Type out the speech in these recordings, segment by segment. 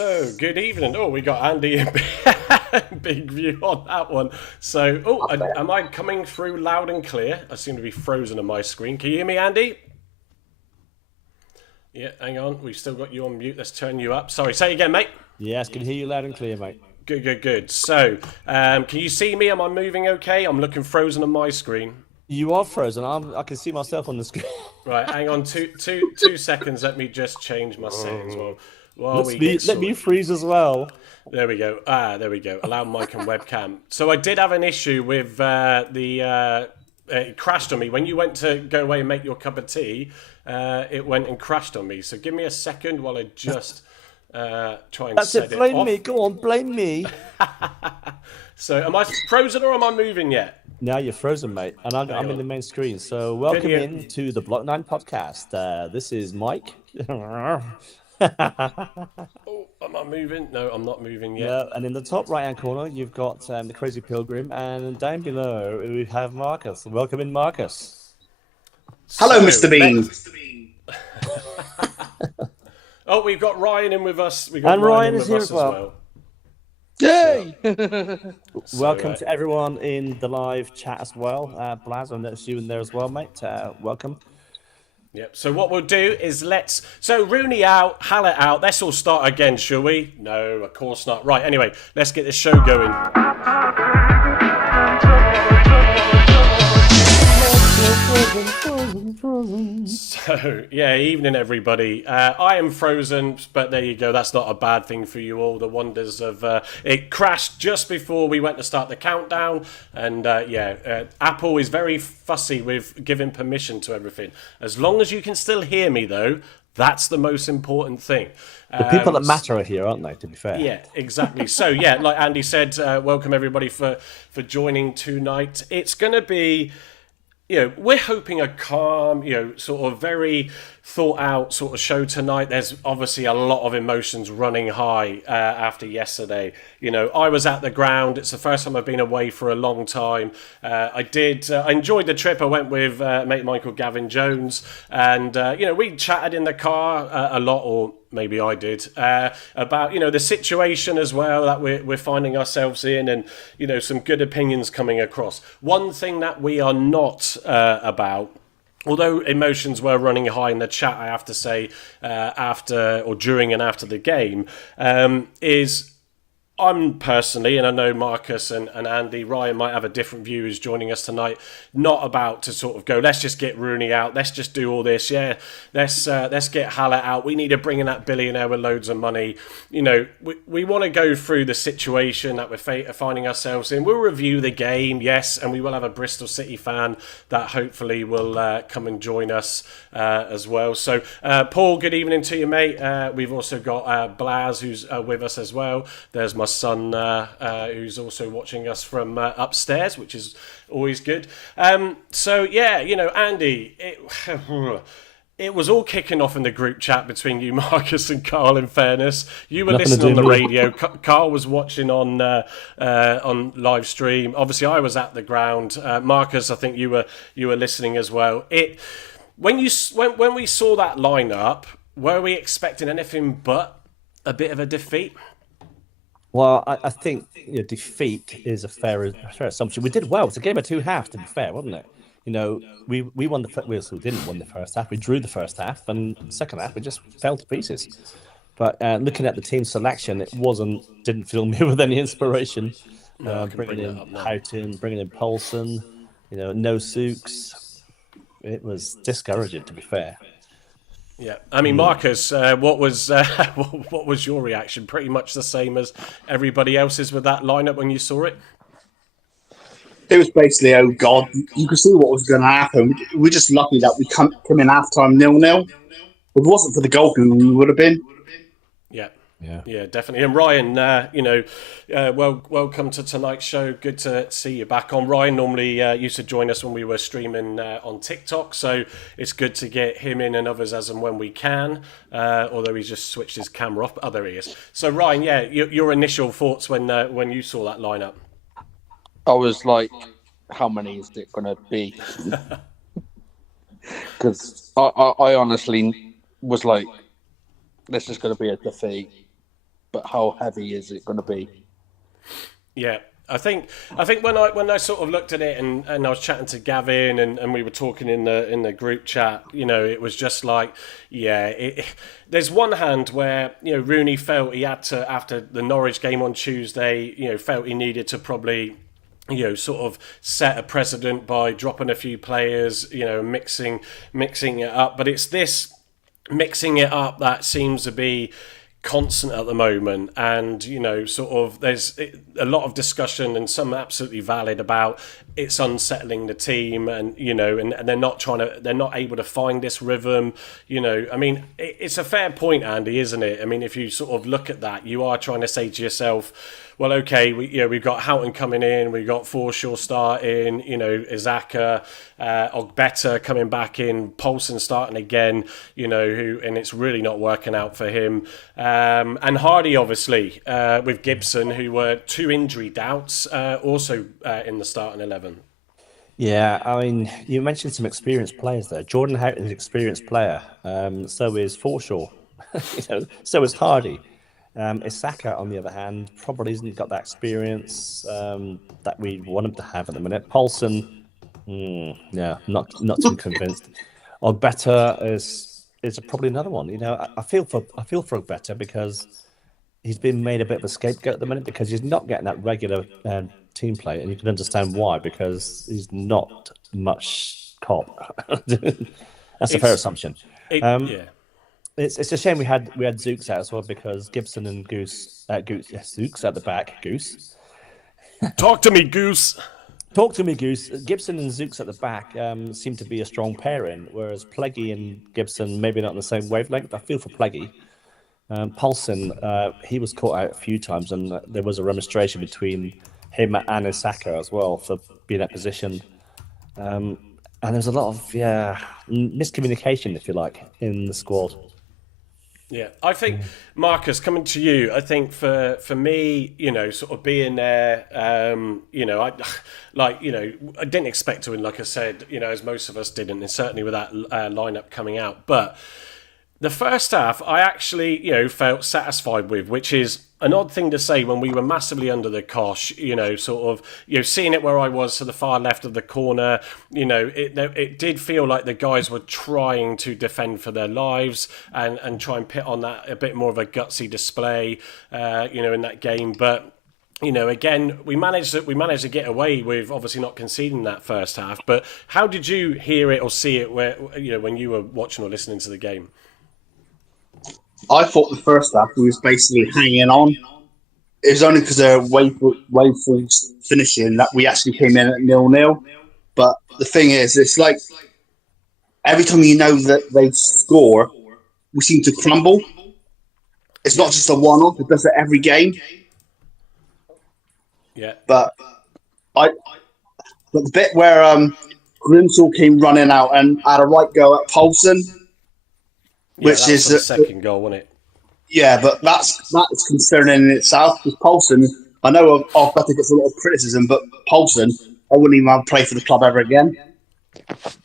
So, good evening. Oh, we got Andy in big view on that one. So, am I coming through loud and clear? I seem to be frozen on my screen. Can you hear me, Andy? Yeah, hang on. We've still got you on mute. Let's turn you up. Sorry, say again, mate. Yes, can hear you loud and clear, mate. Good. So, can you see me? Am I moving okay? I'm looking frozen on my screen. You are frozen. I can see myself on the screen. Right, hang on. Two seconds. Let me just change my settings. Let me freeze as well. There we go. There we go. Allow mic and webcam. So I did have an issue with it crashed on me when you went to go away and make your cup of tea. It went and crashed on me. So give me a second while I just try and set it off. Blame me. Go on, blame me. So am I frozen or am I moving yet? Now you're frozen, mate, and I'm in the main screen. So welcome in to the Block 9 podcast. This is Mike. Oh, am I moving? No, I'm not moving yet. Yeah, and in the top right-hand corner, you've got the Crazy Pilgrim, and down below we have Marcus. Welcome in, Marcus. Hello, Mr. Bean. Oh, we've got Ryan in with us. And Ryan is here as well. Yay! Welcome to everyone in the live chat as well. Blaz, I noticed you in there as well, mate. Welcome. Yep. So what we'll do is so Rooney out, Hallett out. Let's all start again, shall we? No, of course not. Right. Anyway, let's get this show going. So, yeah, evening everybody. I am frozen, but there you go. That's not a bad thing for you all. The wonders of it crashed just before we went to start the countdown. And Apple is very fussy with giving permission to everything. As long as you can still hear me, though, that's the most important thing. The people that matter are here, aren't they, to be fair? Yeah, exactly. So, yeah, like Andy said, welcome everybody for joining tonight. It's going to be... we're hoping a calm, sort of very thought out sort of show tonight. There's obviously a lot of emotions running high after yesterday. I was at the ground. It's the first time I've been away for a long time. I enjoyed the trip. I went with mate Michael Gavin Jones, and we chatted in the car a lot, or maybe I did, about the situation as well that we're finding ourselves in, and some good opinions coming across. One thing that we are not about, although emotions were running high in the chat, I have to say, after or during and after the game, is I'm personally, and I know Marcus and Andy, Ryan might have a different view who's joining us tonight, not about to sort of go, let's just get Rooney out, let's just do all this, let's get Hallett out, we need to bring in that billionaire with loads of money. We want to go through the situation that we're finding ourselves in. We'll review the game, yes, and we will have a Bristol City fan that hopefully will come and join us as well. So, Paul, good evening to you, mate. We've also got Blaz, who's with us as well. There's my son, who's also watching us from upstairs, which is always good. So, Andy, it was all kicking off in the group chat between you, Marcus, and Carl, in fairness. You were listening on the radio. Carl was watching on live stream. Obviously, I was at the ground. Marcus, I think you were listening as well. When we saw that lineup, were we expecting anything but a bit of a defeat? Well, I think defeat is a fair assumption. We did well. It's a game of two halves, to be fair, wasn't it? We won we didn't win the first half. We drew the first half, and the second half we just fell to pieces. But looking at the team selection, it didn't fill me with any inspiration. Bringing in Houghton, bringing in Poulsen, no Souks. It was discouraging, to be fair. Yeah, I mean, Marcus, what was your reaction? Pretty much the same as everybody else's with that lineup when you saw it? It was basically, oh God, you could see what was going to happen. We're just lucky that we come in half-time 0-0. If it wasn't for the goal, we would have been. Yeah, definitely. And Ryan, welcome to tonight's show. Good to see you back on. Ryan normally used to join us when we were streaming on TikTok, so it's good to get him in and others as and when we can, although he's just switched his camera off. Oh, there he is. So, Ryan, your initial thoughts when you saw that lineup? I was like, how many is it going to be? Because I honestly was like, this is going to be a defeat. but how heavy is it going to be? Yeah. I think when I sort of looked at it and I was chatting to Gavin and we were talking in the group chat, it was just like, there's one hand where Rooney felt he had to, after the Norwich game on Tuesday, felt he needed to probably sort of set a precedent by dropping a few players, mixing it up, but it's this mixing it up that seems to be constant at the moment, and sort of there's a lot of discussion and some absolutely valid about it's unsettling the team, and and they're not able to find this rhythm. I mean, it's a fair point, Andy, isn't it? I mean, if you sort of look at that, you are trying to say to yourself, well, okay, we've got Houghton coming in, we've got Forshaw starting, Izaka, Ogbeta coming back in, Poulsen starting again, and it's really not working out for him. And Hardy, obviously, with Gibson, who were 2 injury doubts, also in the starting 11. Yeah, I mean, you mentioned some experienced players there. Jordan Houghton is an experienced player. So is Forshaw. So is Hardy. Isaka, on the other hand, probably hasn't got that experience that we want him to have at the minute. Poulsen, not too convinced. Ogbeta is probably another one. I feel for Ogbeta because he's been made a bit of a scapegoat at the minute because he's not getting that regular team play, and you can understand why, because he's not much cop. That's a fair assumption. Yeah. It's a shame we had Zooks out as well, because Gibson and Zooks at the back. Goose. Talk to me, Goose. Talk to me, Goose. Gibson and Zooks at the back seem to be a strong pairing, whereas Pleggy and Gibson maybe not on the same wavelength. I feel for Pleggy. Poulsen, he was caught out a few times, and there was a remonstration between him and Isaka as well for being in that position. And there's a lot of miscommunication, if you like, in the squad. Yeah, I think, Marcus, coming to you, I think for me, sort of being there, I didn't expect to win, like I said, as most of us didn't, and certainly with that lineup coming out. But the first half, I actually, felt satisfied with, which is an odd thing to say when we were massively under the cosh, sort of, seeing it where I was to the far left of the corner, it did feel like the guys were trying to defend for their lives and try and put on that a bit more of a gutsy display, in that game. But again, we managed to get away with obviously not conceding that first half. But how did you hear it or see it when you were watching or listening to the game? I thought the first half we was basically hanging on. It was only because of wayful finishing that we actually came in at 0-0. But the thing is, it's like every time that they score, we seem to crumble. It's not just a one-off; it does it every game. Yeah. But the bit where Grimshaw came running out and had a right go at Poulsen. Which is the second goal, wasn't it? Yeah, but that's concerning in itself, because Poulsen, I know Arteta gets a lot of criticism, but Poulsen, I wouldn't even want to play for the club ever again.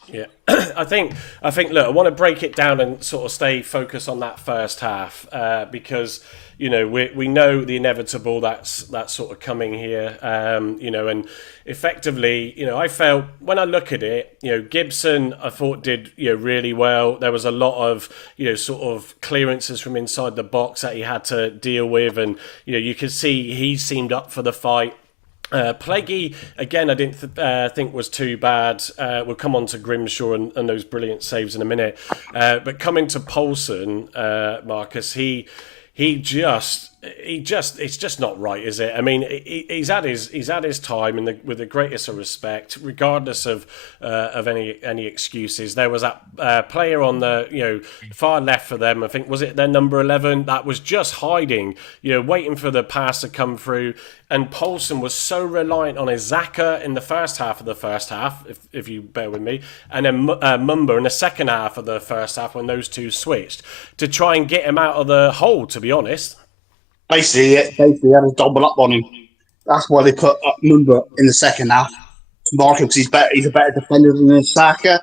Yeah, I think. Look, I want to break it down and sort of stay focused on that first half because we know the inevitable that's sort of coming here. And effectively, I felt when I look at it, Gibson I thought did really well. There was a lot of sort of clearances from inside the box that he had to deal with, and you could see he seemed up for the fight. Pleggy, again, I didn't think was too bad. We'll come on to Grimshaw and those brilliant saves in a minute. But coming to Poulsen, Marcus, it's just not right, is it? I mean, he's had his time, and with the greatest of respect, regardless of any excuses. There was that player on the far left for them. I think was it their number 11 that was just hiding, waiting for the pass to come through. And Poulsen was so reliant on Izaka in the first half of the first half, if you bear with me, and then Mumba in the second half of the first half when those two switched to try and get him out of the hole. To be honest. Basically, had to double up on him. That's why they put Mumba in the second half to mark him, because he's a better defender than Isaka.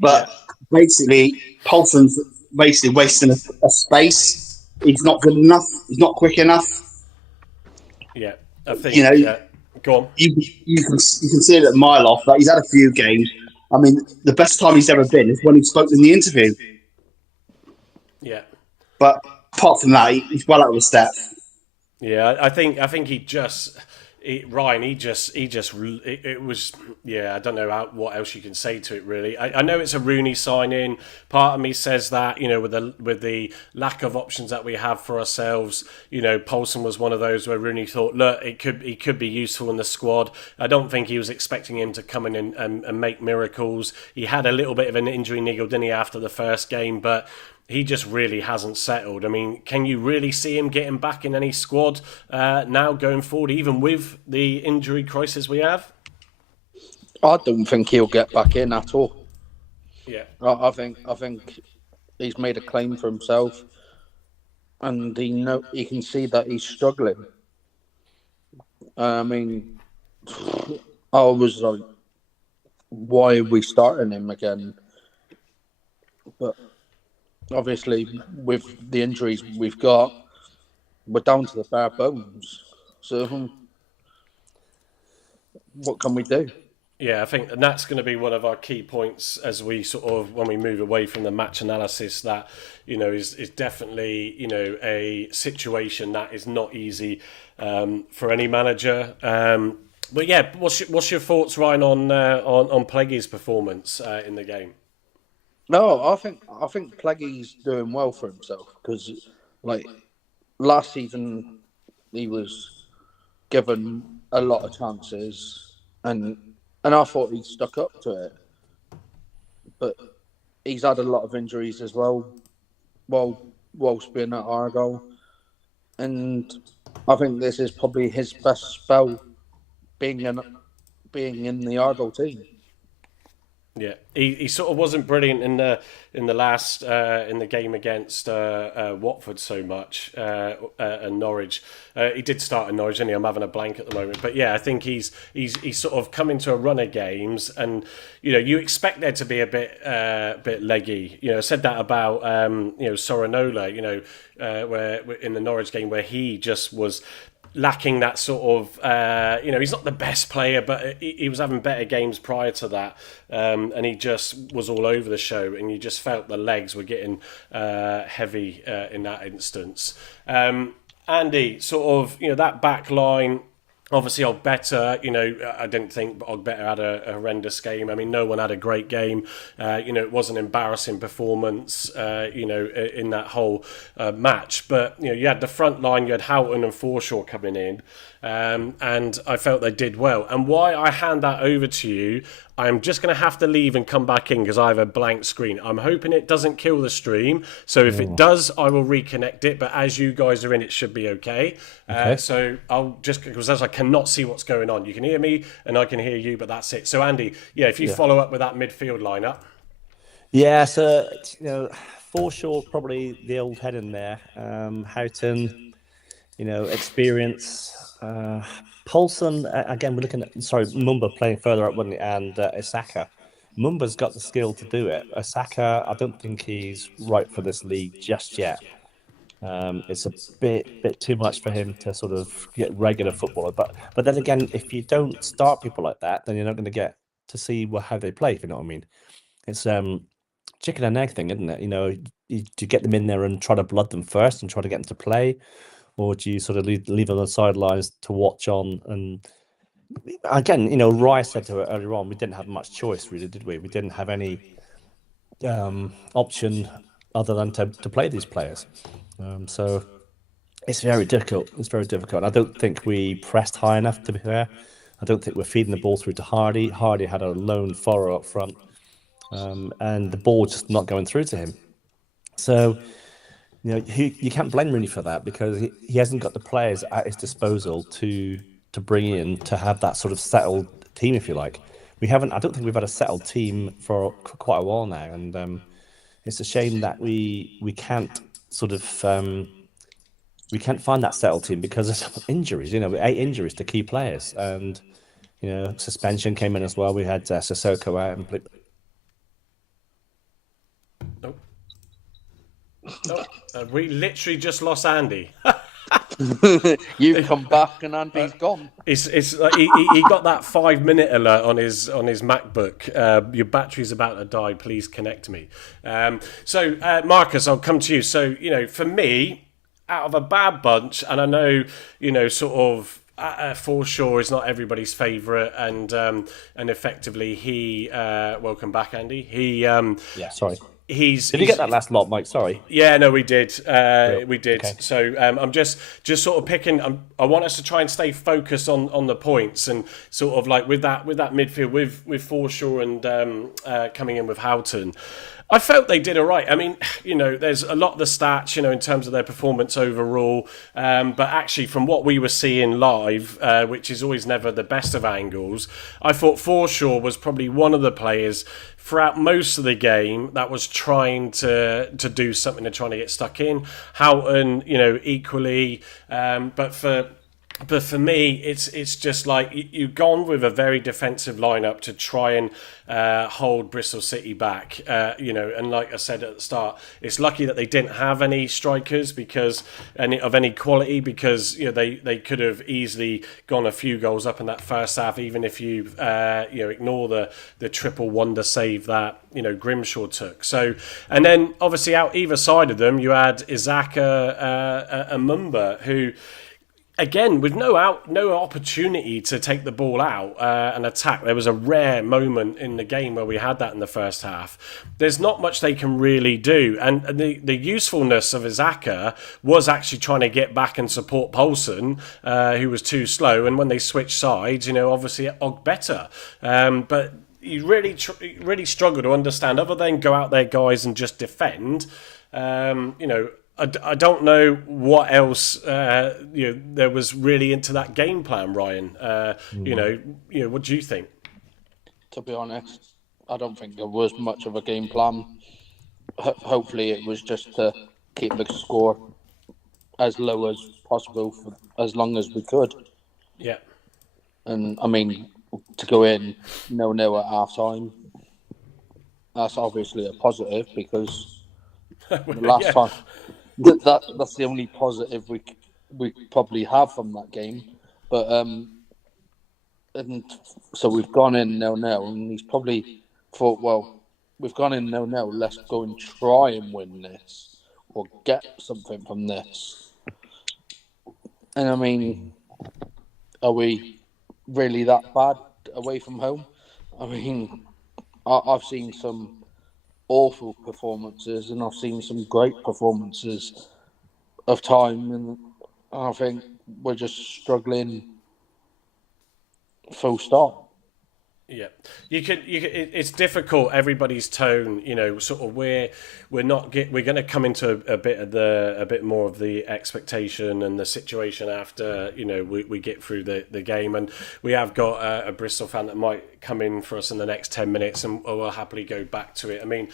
But basically, Poulsen's basically wasting a space. he's not good enough. He's not quick enough. Yeah, I think. You know, Go on. you can see it at mile off. Like he's had a few games. I mean, the best time he's ever been is when he spoke in the interview. Yeah. But apart from that, he's well out of step. Yeah, I think he just Ryan. It was I don't know what else you can say to it really. I know it's a Rooney sign in. Part of me says that with the lack of options that we have for ourselves, Poulsen was one of those where Rooney thought, look, he could be useful in the squad. I don't think he was expecting him to come in and make miracles. He had a little bit of an injury niggle, didn't he, after the first game, but he just really hasn't settled. I mean, can you really see him getting back in any squad now going forward, even with the injury crisis we have? I don't think he'll get back in at all. Yeah, I think he's made a claim for himself, and he can see that he's struggling. I mean, I was like, why are we starting him again? But obviously, with the injuries we've got, we're down to the bare bones. So, what can we do? Yeah, I think, and that's going to be one of our key points as we when we move away from the match analysis. That is definitely a situation that is not easy for any manager. But yeah, what's your thoughts, Ryan, on Pleggy's performance in the game? No, I think Pleggy's doing well for himself because, like, last season he was given a lot of chances, and I thought he stuck up to it. But he's had a lot of injuries as well, whilst being at Argyle, and I think this is probably his best spell being in the Argyle team. Yeah, he sort of wasn't brilliant in the last in the game against Watford so much and Norwich. He did start in Norwich, didn't he? I'm having a blank at the moment, but yeah, I think he's sort of come into a run of games, and you expect there to be a bit leggy. I said that about Sorinola. Where in the Norwich game where he just was lacking that sort of, he's not the best player, but he was having better games prior to that, and he just was all over the show, and you just felt the legs were getting heavy in that instance. Andy, sort of, that back line. Obviously, Ogbeta, I didn't think Ogbeta had a horrendous game. I mean, no one had a great game. It was an embarrassing performance, in that whole match. But, you had the front line, you had Houghton and Forshaw coming in, and I felt they did well. And why I hand that over to you, I'm just going to have to leave and come back in because I have a blank screen. I'm hoping it doesn't kill the stream. So if it does, I will reconnect it. But as you guys are in, it should be okay. So I'll just, because as I cannot see what's going on. You can hear me and I can hear you, but that's it. So Andy, if you follow up with that midfield lineup. Yeah, so, Forshaw, probably the old head in there. Houghton, experience. Poulsen, again, we're looking at, Mumba playing further up, wasn't he? And Isaka. Mumba's got the skill to do it. Isaka, I don't think he's right for this league just yet. It's a bit too much for him to sort of get regular footballer. But then again, if you don't start people like that, then you're not going to get to see how they play, if you know what I mean. It's chicken and egg thing, isn't it? Do you get them in there and try to blood them first and try to get them to play? Or do you sort of leave on the sidelines to watch on? And again, Rye said to it earlier on, we didn't have much choice, really, did we? We didn't have any option other than to play these players. So it's very difficult. It's very difficult. I don't think we pressed high enough, to be fair. I don't think we're feeding the ball through to Hardy. Hardy had a lone furrow up front, and the ball just not going through to him. So you can't blame Rooney for that because he hasn't got the players at his disposal to bring in to have that sort of settled team, if you like. I don't think we've had a settled team for quite a while now, and it's a shame that we can't sort of we can't find that settled team because of injuries. 8 injuries to key players, and suspension came in as well. We had Sissoko out and. Oh, we literally just lost Andy. You've come back and Andy's gone. It's like he got that 5 minute alert on his MacBook. Your battery's about to die. Please connect me. So Marcus, I'll come to you. So for me, out of a bad bunch, and I know sort of. Forshaw is not everybody's favourite, and effectively he welcome back, Andy. Yeah, sorry. Did you get that last lot, Mike? Sorry. Yeah, no, we did. We did. Okay. So I'm just sort of picking. I want us to try and stay focused on the points and sort of like with that midfield with Forshaw and coming in with Houghton. I felt they did all right. I mean, there's a lot of the stats, in terms of their performance overall. But actually, from what we were seeing live, which is always never the best of angles, I thought Forshaw was probably one of the players throughout most of the game that was trying to do something and trying to get stuck in. Houghton, equally. But for me, it's just like you've gone with a very defensive lineup to try and hold Bristol City back. And like I said at the start, it's lucky that they didn't have any strikers of any quality, because they could have easily gone a few goals up in that first half, even if you ignore the triple wonder save that Grimshaw took. So, and then obviously out either side of them, you had Izaka and Mumba, who, again, with no opportunity to take the ball out and attack. There was a rare moment in the game where we had that in the first half. There's not much they can really do. And the usefulness of Izaka was actually trying to get back and support Poulsen, who was too slow. And when they switched sides, obviously it ogged better. But you really struggle to understand, other than go out there, guys, and just defend, I don't know what else there was really into that game plan, Ryan. What do you think? To be honest, I don't think there was much of a game plan. Hopefully, it was just to keep the score as low as possible for as long as we could. Yeah. And I mean, to go in 0-0 at half time, that's obviously a positive, because the last time. That's the only positive we probably have from that game. But and so we've gone in 0-0, and he's probably thought, well, we've gone in 0-0, let's go and try and win this or get something from this. And I mean, are we really that bad away from home? I mean, I've seen some awful performances, and I've seen some great performances of time, and I think we're just struggling full stop. Yeah, you can. It's difficult. Everybody's tone, sort of we're going to come into a bit more of the expectation and the situation after we get through the game, and we have got a Bristol fan that might come in for us in the next 10 minutes, and we'll happily go back to it. I mean,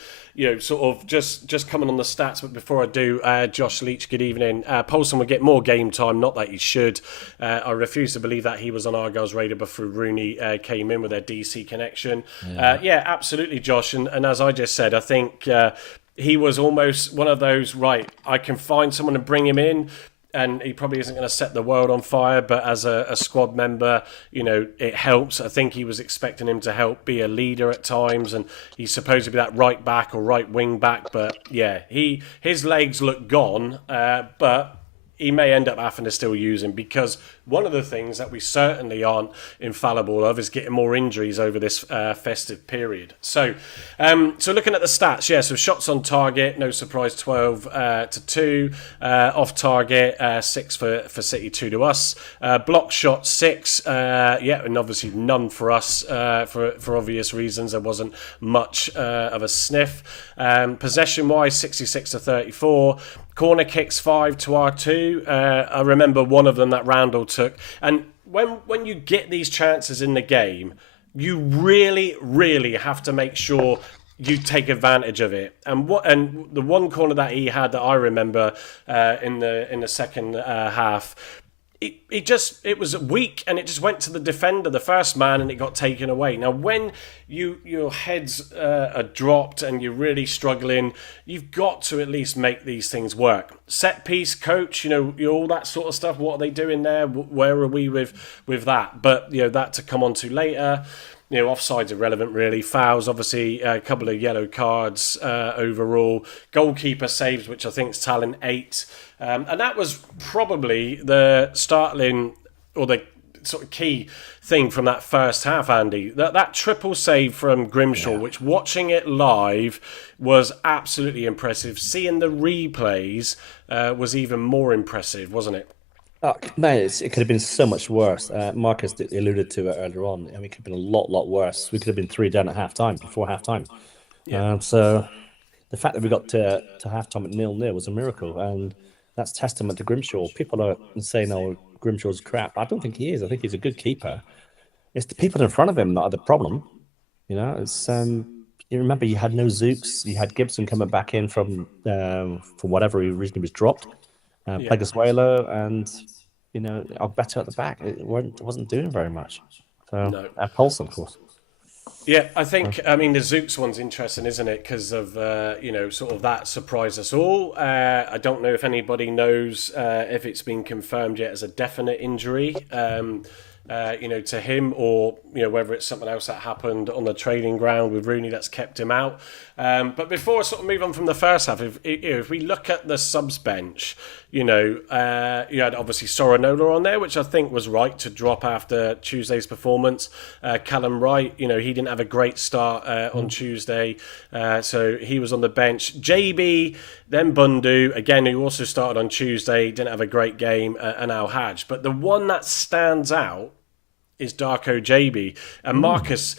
sort of just coming on the stats, but before I do, Josh Leach, good evening. Poulsen will get more game time, not that he should. I refuse to believe that he was on Argyle's radar before Rooney came in with their DC connection. Yeah, absolutely, Josh. And as I just said, I think he was almost one of those, right, I can find someone and bring him in, and he probably isn't going to set the world on fire, but as a squad member, it helps. I think he was expecting him to help be a leader at times, and he's supposed to be that right back or right wing back, but yeah, his legs look gone, but he may end up having to still use him, because one of the things that we certainly aren't infallible of is getting more injuries over this festive period. So looking at the stats, so shots on target, no surprise, 12 to 2. Off target, 6 for City, 2 to us. Block shot, 6. And obviously none for us for obvious reasons. There wasn't much of a sniff. Possession-wise, 66 to 34. Corner kicks, 5 to our 2. I remember one of them that Randall took. And when you get these chances in the game, you really, really have to make sure you take advantage of it. And the one corner that he had that I remember in the second half, it was weak, and it just went to the defender, the first man, and it got taken away. Now, when your heads are dropped and you're really struggling, you've got to at least make these things work. Set piece, coach, all that sort of stuff. What are they doing there? Where are we with that? But that to come on to later. Offside's irrelevant, really. Fouls, obviously, a couple of yellow cards overall. Goalkeeper saves, which I think is talent 8. And that was probably the startling, or the sort of key thing from that first half, Andy. That triple save from Grimshaw, which watching it live was absolutely impressive. Seeing the replays was even more impressive, wasn't it? Oh, man, it could have been so much worse. Marcus alluded to it earlier on. I mean, it could have been a lot worse. We could have been 3 down at half-time, before half-time. Yeah. So the fact that we got to half-time at 0-0 was a miracle, and that's testament to Grimshaw. People are saying, "Oh, Grimshaw's crap." I don't think he is. I think he's a good keeper. It's the people in front of him that are the problem. It's you remember you had no Zooks, you had Gibson coming back in from for whatever reason he was dropped. Pleguezuelo and Alberto at the back. It wasn't doing very much. So No. and Paulson, of course. Yeah, I think, the Zooks one's interesting, isn't it? Because of, sort of that surprised us all. I don't know if anybody knows if it's been confirmed yet as a definite injury, to him, or, whether it's something else that happened on the training ground with Rooney that's kept him out. But before I sort of move on from the first half, if we look at the subs bench, you had obviously Soranola on there, which I think was right to drop after Tuesday's performance. Callum Wright, he didn't have a great start on Tuesday, so he was on the bench. JB, then Bundu, again, who also started on Tuesday, didn't have a great game, and Al Hajj. But the one that stands out is Darko JB. And Marcus,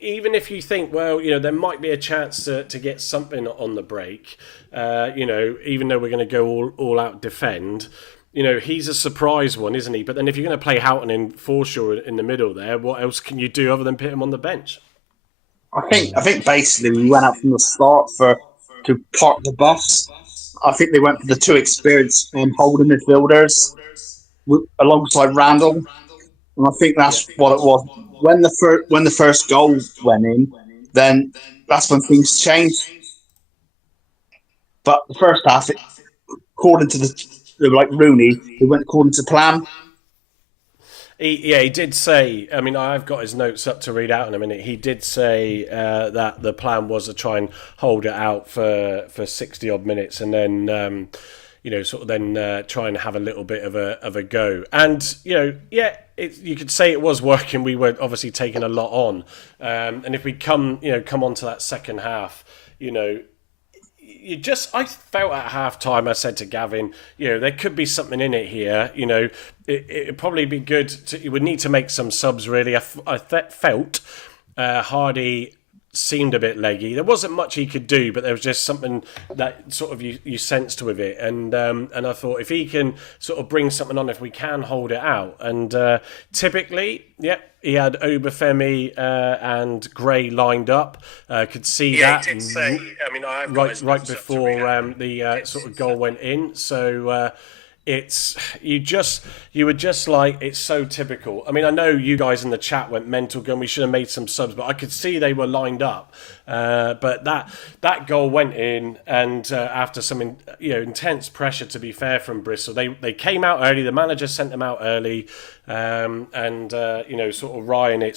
even if you think, well, there might be a chance to get something on the break, even though we're going to go all out defend, he's a surprise one, isn't he? But then if you're going to play Houghton and Forshaw in the middle there, what else can you do other than put him on the bench? I think basically we went out from the start to park the bus. I think they went for the 2 experienced holding midfielders alongside Randall. And I think that's what it was. When the first goal went in, then that's when things changed. But the first half, according to Rooney, it went according to plan. He did say, I've got his notes up to read out in a minute. He did say that the plan was to try and hold it out for 60 odd minutes, and then try and have a little bit of a go. And you could say it was working. We were obviously taking a lot on, and if we come on to that second half, I felt at half-time, I said to Gavin, there could be something in it here. It'd probably be good. You would need to make some subs, really. I felt Hardy seemed a bit leggy. There wasn't much he could do, but there was just something that sort of you sensed with it. And I thought if he can sort of bring something on, if we can hold it out. And typically, he had Obafemi and Gray lined up. Could see that. He did say. I've right before the sort of goal went in. So you were just like, it's so typical. I know you guys in the chat went mental, going, we should have made some subs, but I could see they were lined up. But that goal went in, and after some intense pressure, to be fair, from Bristol, they came out early. The manager sent them out early, sort of Ryan.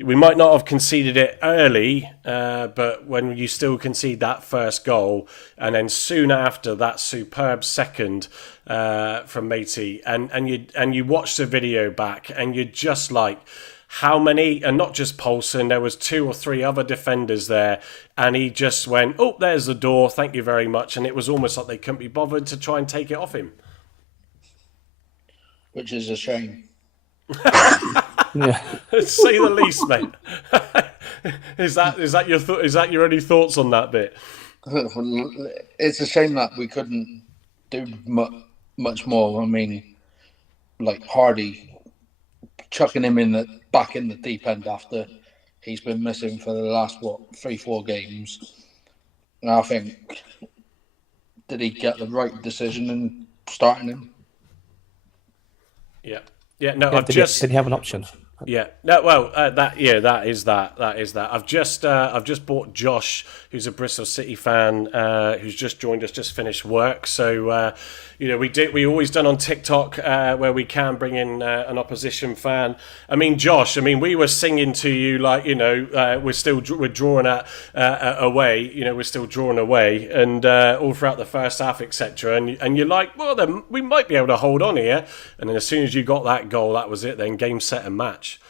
We might not have conceded it early, but when you still concede that first goal, and then soon after that superb second from Matey, and you watch the video back, and you're just like, how many, and not just Paulson, there was 2 or 3 other defenders there, and he just went, oh, there's the door, thank you very much, and it was almost like they couldn't be bothered to try and take it off him. Which is a shame. Say the least, mate. Is that your only thoughts on that bit? It's a shame that we couldn't do much more. Like Hardy chucking him back in the deep end after he's been missing for the last 3-4 games. And I think, did he get the right decision in starting him? Yeah. Yeah. No, Yeah, I've did just. he have an option? Yeah. No. Well, that. Yeah. That is that. That is that. I've just bought Josh, who's a Bristol City fan, who's just joined us, just finished work. So, we always done on TikTok where we can bring in an opposition fan. I mean, Josh. I mean, we were singing to you like we're drawing at away. We're still drawing away, and all throughout the first half, etc. And you're like, well, then we might be able to hold on here. And then as soon as you got that goal, that was it. Then game, set, and match.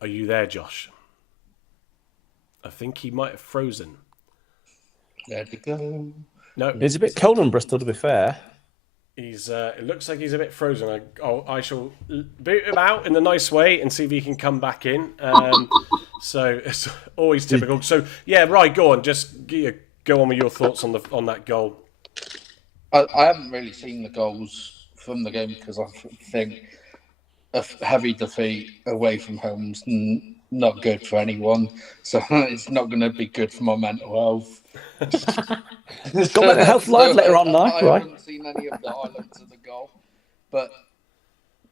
Are you there, Josh? I think he might have frozen. There we go. No, It's a bit cold in Bristol, to be fair. he's. It looks like he's a bit frozen. I shall boot him out in a nice way and see if he can come back in. So it's always typical. So yeah, right. Go on. Just go on with your thoughts on that goal. I haven't really seen the goals from the game because I think a heavy defeat away from home's not good for anyone. So it's not going to be good for my mental health. Got mental health live later on, I right? haven't seen any of the highlights of the goal, but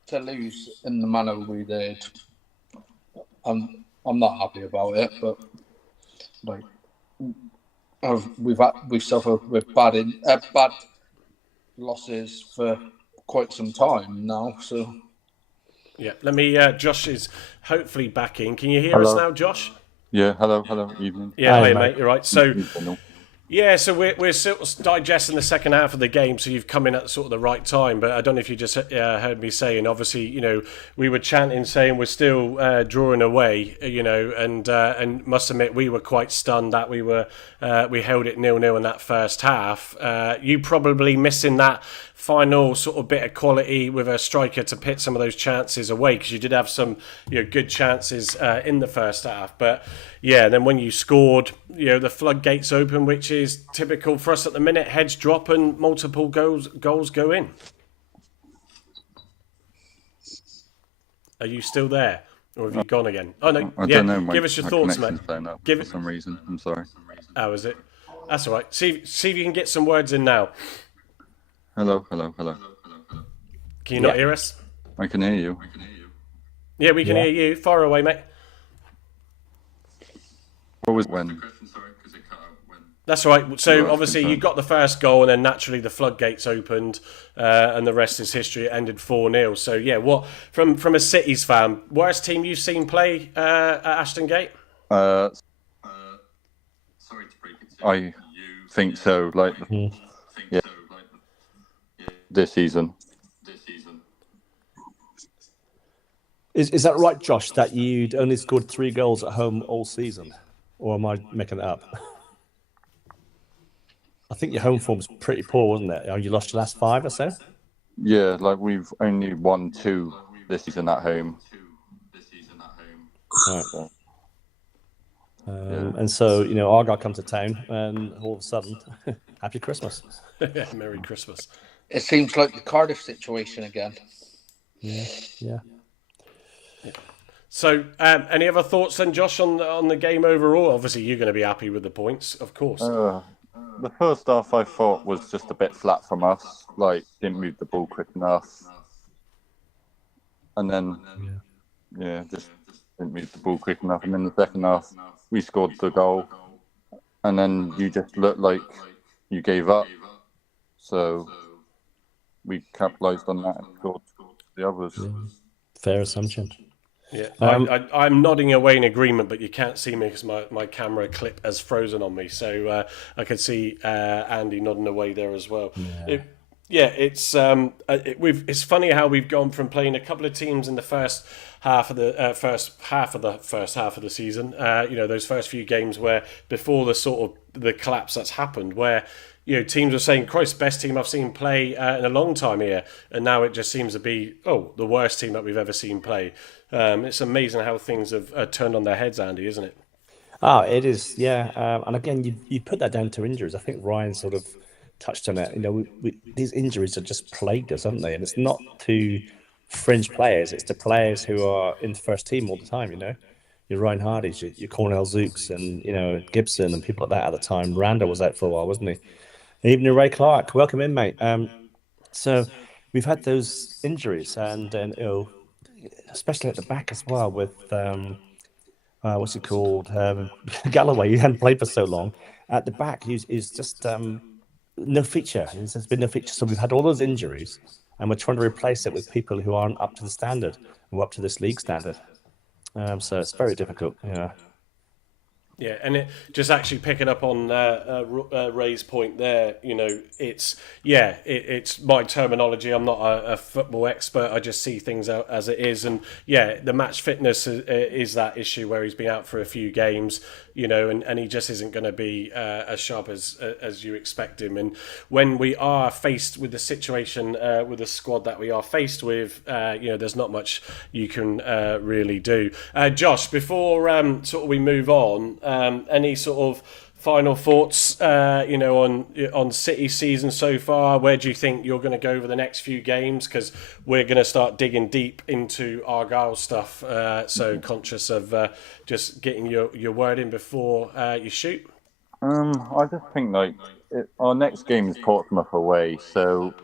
to lose in the manner we did, I'm not happy about it. But like we've suffered with bad losses for quite some time now. So Yeah. Let me. Josh is hopefully back in. Can you hear us now, Josh? Yeah, hello, evening. Yeah, Hi, hi, mate. mate. You're right. So. Yeah, so we're sort of digesting the second half of the game, so you've come in at sort of the right time. But I don't know if you just heard me saying, obviously, we were chanting saying we're still drawing away, and must admit we were quite stunned that we held it 0-0 in that first half. You probably missing that final sort of bit of quality with a striker to pit some of those chances away, because you did have some good chances in the first half. But yeah, then when you scored, the floodgates open, which is typical for us at the minute. Heads drop and multiple goals go in. Are you still there, or have you gone again? Oh no, I yeah. don't know. Give us your my thoughts, mate. connection's playing up Give for it. some reason. I'm sorry. How is it? That's all right. See if you can get some words in now. Hello. Can you not hear us? I can hear you. Yeah, we can hear you. Far away, mate. What was when? That's right. So Right, obviously you confirmed. got the first goal, and then naturally the floodgates opened, and the rest is history. It ended 4-0. So yeah, what from a Cities fan, worst team you've seen play at Ashton Gate? Sorry to break it to I think so. Like, yeah, this season. Is that right, Josh? That you'd only scored 3 goals at home all season, or am I making it up? I think your home form's pretty poor, wasn't it? You lost your last 5 or so. Yeah, like we've only won 2 this season at home. Right. So, And so Argyle come to town, and all of a sudden, happy Christmas. Merry Christmas. it seems like the Cardiff situation again. Yeah. So, any other thoughts then, Josh, on the game overall? Obviously, you're going to be happy with the points, of course. the first half I thought was just a bit flat from us. Like, didn't move the ball quick enough, and then just didn't move the ball quick enough. And then the second half, we scored the goal, and then you just looked like you gave up. So we capitalised on that and scored the others. Fair assumption. Yeah, I'm nodding away in agreement, but you can't see me because my camera clip has frozen on me. So I could see Andy nodding away there as well. It's funny how we've gone from playing a couple of teams in the first half of the first half of the season. Those first few games where before the sort of the collapse that's happened, where teams are saying, "Christ, best team I've seen play in a long time here," and now it just seems to be, the worst team that we've ever seen play. It's amazing how things have turned on their heads, Andy, isn't it? It is, yeah. And again, you put that down to injuries. I think Ryan sort of touched on it. These injuries have just plagued us, haven't they? And it's not to fringe players; it's to players who are in the first team all the time. Your Ryan Hardys, your Cornell Zooks, and Gibson and people like that at the time. Randa was out for a while, wasn't he? And even Ray Clark. Welcome in, mate. So we've had those injuries, and especially at the back as well with what's it called? Galloway, who hadn't played for so long. At the back, he's just no feature. There's been no feature. So we've had all those injuries, and we're trying to replace it with people who aren't up to the standard, who are up to this league standard. So it's very difficult. Yeah. Yeah, and it just actually picking up on Ray's point there. It's my terminology. I'm not a football expert. I just see things out as it is, and the match fitness is that issue where he's been out for a few games, and he just isn't going to be as sharp as you expect him. And when we are faced with the situation with the squad that we are faced with, there's not much you can really do. Josh, before sort of we move on. Any sort of final thoughts, on City season so far? Where do you think you're going to go over the next few games? Because we're going to start digging deep into Argyle stuff. So conscious of just getting your word in before you shoot. I just think our next game is Portsmouth away, so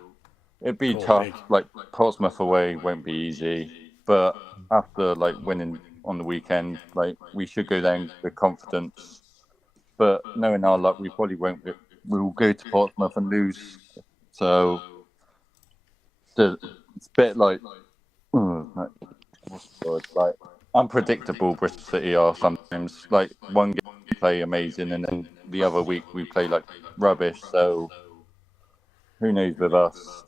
it'd be tough. Big. Like Portsmouth away won't be easy, but after winning on the weekend, we should go down with confidence. But knowing our luck, we probably won't. We will go to Portsmouth and lose. So it's a bit what's the word? Unpredictable. Bristol City are sometimes. One game we play amazing, and then the other week we play rubbish. So who knows with us?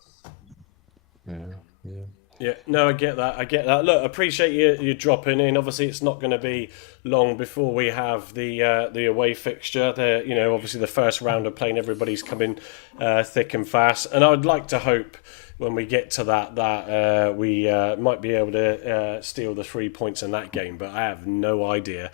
Yeah, no, I get that. Look, I appreciate you dropping in. Obviously, it's not going to be long before we have the away fixture. Obviously the first round of playing, everybody's coming thick and fast. And I'd like to hope when we get to that we might be able to steal the 3 points in that game, but I have no idea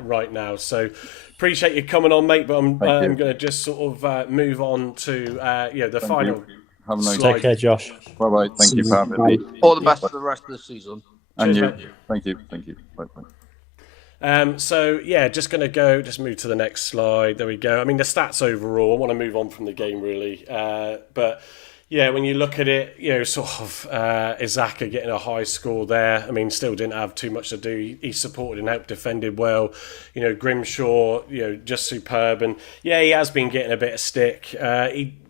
right now. So appreciate you coming on, mate. But I'm going to just sort of move on to the final. Have a nice Take care, Josh. Bye bye. Thank you for having me. All the best for the rest of the season. And Cheers, you. mate. Thank you. Bye bye. Just going to just move to the next slide. There we go. I mean, the stats overall, I want to move on from the game really. But when you look at it, sort of Izaka getting a high score there. I mean, still didn't have too much to do. He supported and helped defended well. Grimshaw, just superb. And he has been getting a bit of stick.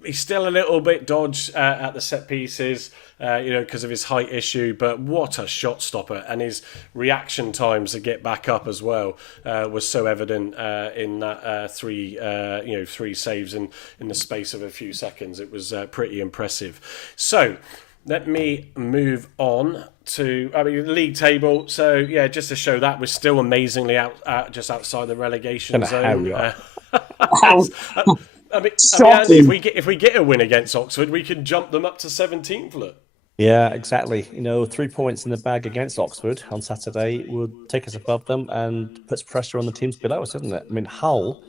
He's still a little bit dodged at the set pieces, because of his height issue. But what a shot stopper, and his reaction times to get back up as well was so evident in that three saves in the space of a few seconds. It was pretty impressive. So let me move on to the league table. So just to show that we're still amazingly just outside the relegation zone. I mean, Andy, if we get a win against Oxford, we can jump them up to 17th. Look. Yeah, exactly. 3 points in the bag against Oxford on Saturday would take us above them and puts pressure on the teams below us, doesn't it? I mean, Hull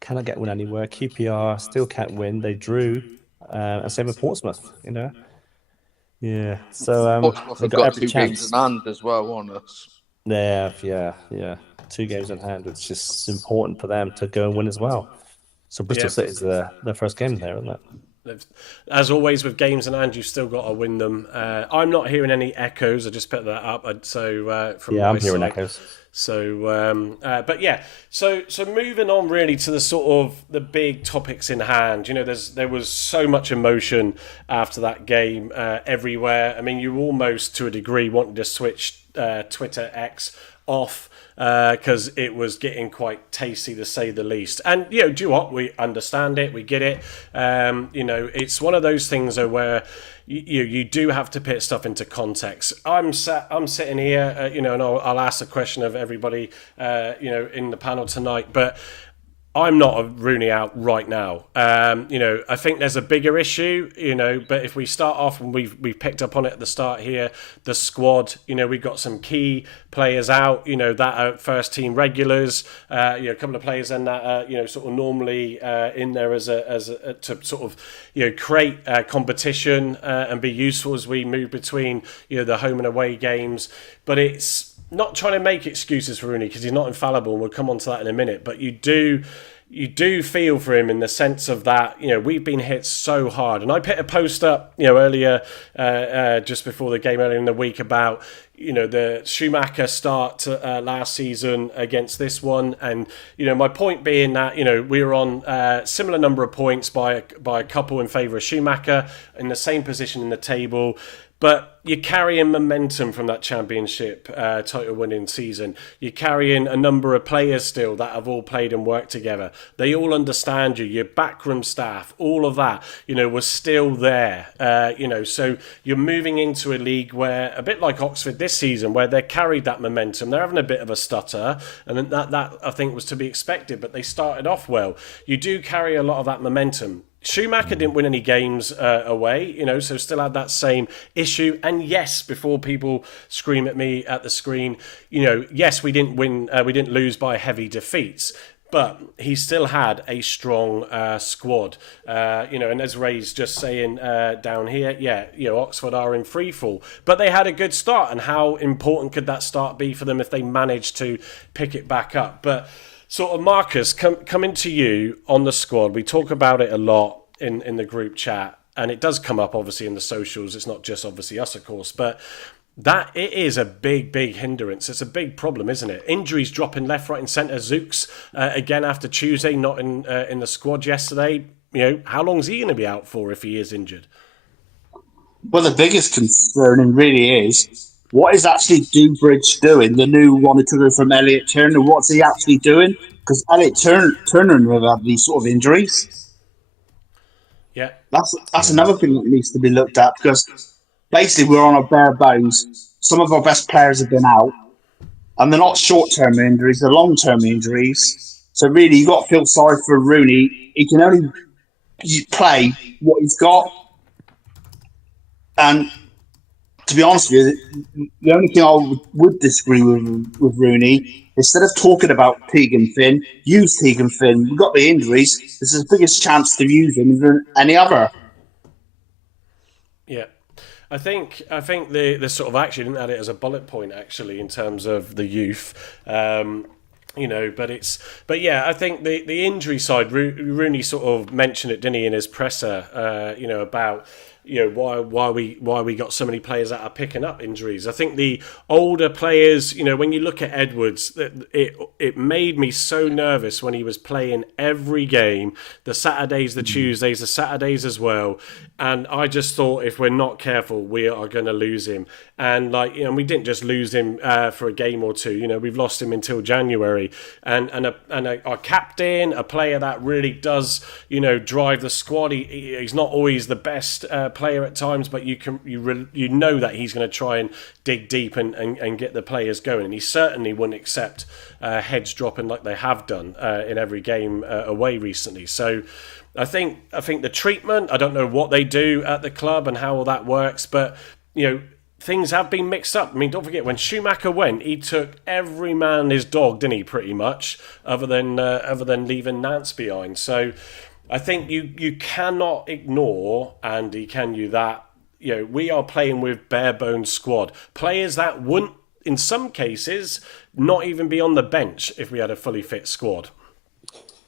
cannot get one anywhere. QPR still can't win. They drew, and same with Portsmouth. Yeah. So Portsmouth have got 2 games in hand as well on us. Yeah. 2 games in hand, which is important for them to go and win as well. So Bristol City's their first game there, isn't it? As always with games in hand, you've still got to win them. I'm not hearing any echoes. I just put that up. From my I'm hearing side. echoes. So, so moving on really to the sort of the big topics in hand. There was so much emotion after that game everywhere. I mean, you almost to a degree wanted to switch Twitter X off. Because it was getting quite tasty to say the least. And, do you know what? We understand it. We get it. It's one of those things where you do have to put stuff into context. I'm sitting here, and I'll ask the question of everybody, in the panel tonight. But I'm not a Rooney out right now. I think there's a bigger issue, but if we start off, and we've picked up on it at the start here, the squad, we've got some key players out, that are first team regulars, a couple of players in that, sort of normally in there as a to sort of, create competition and be useful as we move between, the home and away games. But it's not trying to make excuses for Rooney because he's not infallible, and we'll come on to that in a minute. But you do you do feel for him in the sense of that, we've been hit so hard. And I put a post up, earlier, just before the game earlier in the week about, the Schumacher start last season against this one. And, my point being that, we were on a similar number of points by a couple in favour of Schumacher in the same position in the table. But you're carrying momentum from that championship title winning season. You're carrying a number of players still that have all played and worked together. They all understand you. Your backroom staff, all of that, was still there. So you're moving into a league where, a bit like Oxford this season, where they carried that momentum. They're having a bit of a stutter, and that I think was to be expected, but they started off well. You do carry a lot of that momentum. Schumacher didn't win any games away, so still had that same issue. And yes, before people scream at me at the screen, yes, we didn't win, we didn't lose by heavy defeats, but he still had a strong squad. And as Ray's just saying down here, Oxford are in freefall, but they had a good start. And how important could that start be for them if they managed to pick it back up? But sort of, Marcus, coming to you on the squad, we talk about it a lot in the group chat, and it does come up obviously in the socials. It's not just obviously us, of course, but that it is a big hindrance. It's a big problem, isn't it? Injuries dropping left, right, and centre. Zooks again after Tuesday, not in the squad yesterday. How long is he going to be out for if he is injured? Well, the biggest concern really is, what is actually Dewbridge doing? The new one who took it from Elliot Turner. What's he actually doing? Because Elliot Turner will have these sort of injuries. Yeah, that's another thing that needs to be looked at, because basically we're on a bare bones. Some of our best players have been out, and they're not short-term injuries; they're long-term injuries. So really, you've got to feel sorry for Rooney. He can only play what he's got, and to be honest with you, the only thing I would disagree with Rooney, instead of talking about Tegan Finn, use Tegan Finn. We've got the injuries. This is the biggest chance to use him than any other. Yeah. I think the sort of actually didn't add it as a bullet point actually in terms of the youth. But yeah, I think the injury side, Rooney sort of mentioned it, didn't he, in his presser, about why we got so many players that are picking up injuries. I think the older players, when you look at Edwards, it made me so nervous when he was playing every game, the Saturdays, the Tuesdays, the Saturdays as well. And I just thought, if we're not careful, we are going to lose him. And we didn't just lose him for a game or two. We've lost him until January. And our captain, a player that really does, drive the squad. He's not always the best player at times, but you know that he's going to try and dig deep and get the players going. And he certainly wouldn't accept heads dropping like they have done in every game away recently. So I think the treatment, I don't know what they do at the club and how all that works, but things have been mixed up. I mean, don't forget, when Schumacher went, he took every man and his dog, didn't he, pretty much, other than leaving Nance behind. So I think you cannot ignore, Andy, can you, that we are playing with bare bones squad. Players that wouldn't, in some cases, not even be on the bench if we had a fully fit squad.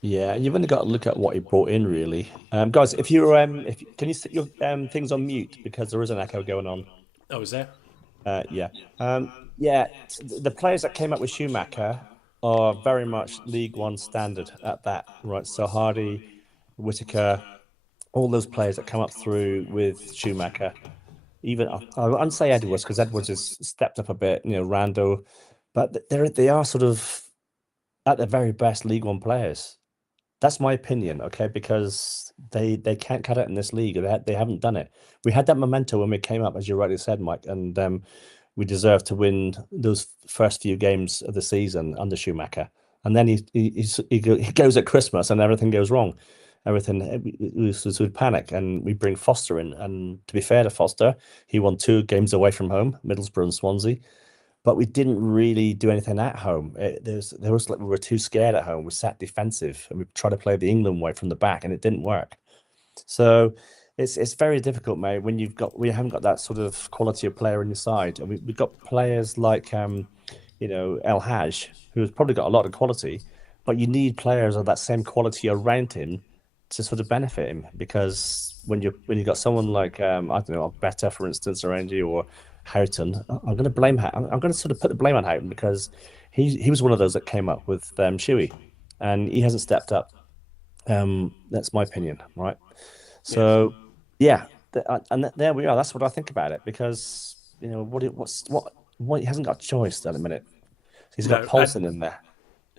Yeah, you've only got to look at what he brought in, really. Guys, if can you set your things on mute, because there is an echo going on. Oh, is there? Yeah. The players that came up with Schumacher are very much League One standard at that, right? So Hardy, Whitaker, all those players that come up through with Schumacher. Even I wouldn't say Edwards, because Edwards has stepped up a bit, Rando, but they are sort of at their very best League One players. That's my opinion, okay? Because they can't cut it in this league. They haven't done it. We had that memento when we came up, as you rightly said, Mike, and we deserved to win those first few games of the season under Schumacher. And then he goes at Christmas and everything goes wrong. Everything was with panic, and we bring Foster in. And to be fair to Foster, he won 2 games away from home, Middlesbrough and Swansea. But we didn't really do anything at home. There was like we were too scared at home. We sat defensive, and we tried to play the England way from the back, and it didn't work. So it's very difficult, mate, when we haven't got that sort of quality of player on your side. And we've got players like El Haj, who's probably got a lot of quality, but you need players of that same quality around him to sort of benefit him. Because when you got someone like I don't know, Better, for instance, around you, or Houghton, I'm going to blame I'm going to sort of put the blame on Houghton, because he was one of those that came up with Shuey, and he hasn't stepped up. That's my opinion, right? So yeah, there we are. That's what I think about it, because what he hasn't got a choice at the minute. He's got No, Paulson in there.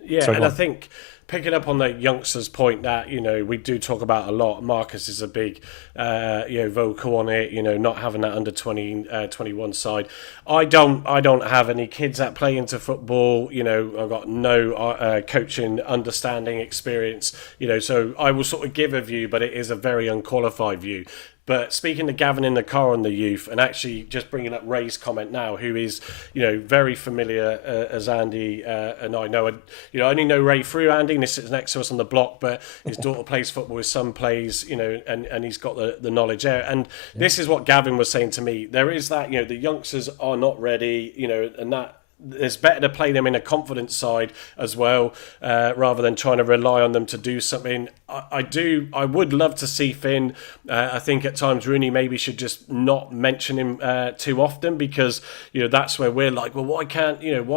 yeah, Sorry, and go I on. think picking up on the youngsters' point that we do talk about a lot. Marcus is a big vocal on it. Not having that under 21 side. I don't have any kids that play into football. I've got no coaching understanding experience. So I will sort of give a view, but it is a very unqualified view. But speaking to Gavin in the car on the youth, and actually just bringing up Ray's comment now, who is, very familiar as Andy and I know. I only know Ray through Andy, and he sits next to us on the block. But his daughter plays football, his son plays, and he's got the knowledge there. And this is what Gavin was saying to me. There is that, the youngsters are not ready, and that. It's better to play them in a confident side as well, rather than trying to rely on them to do something. I would love to see Finn. I think at times Rooney maybe should just not mention him too often, because that's where we're like, well, why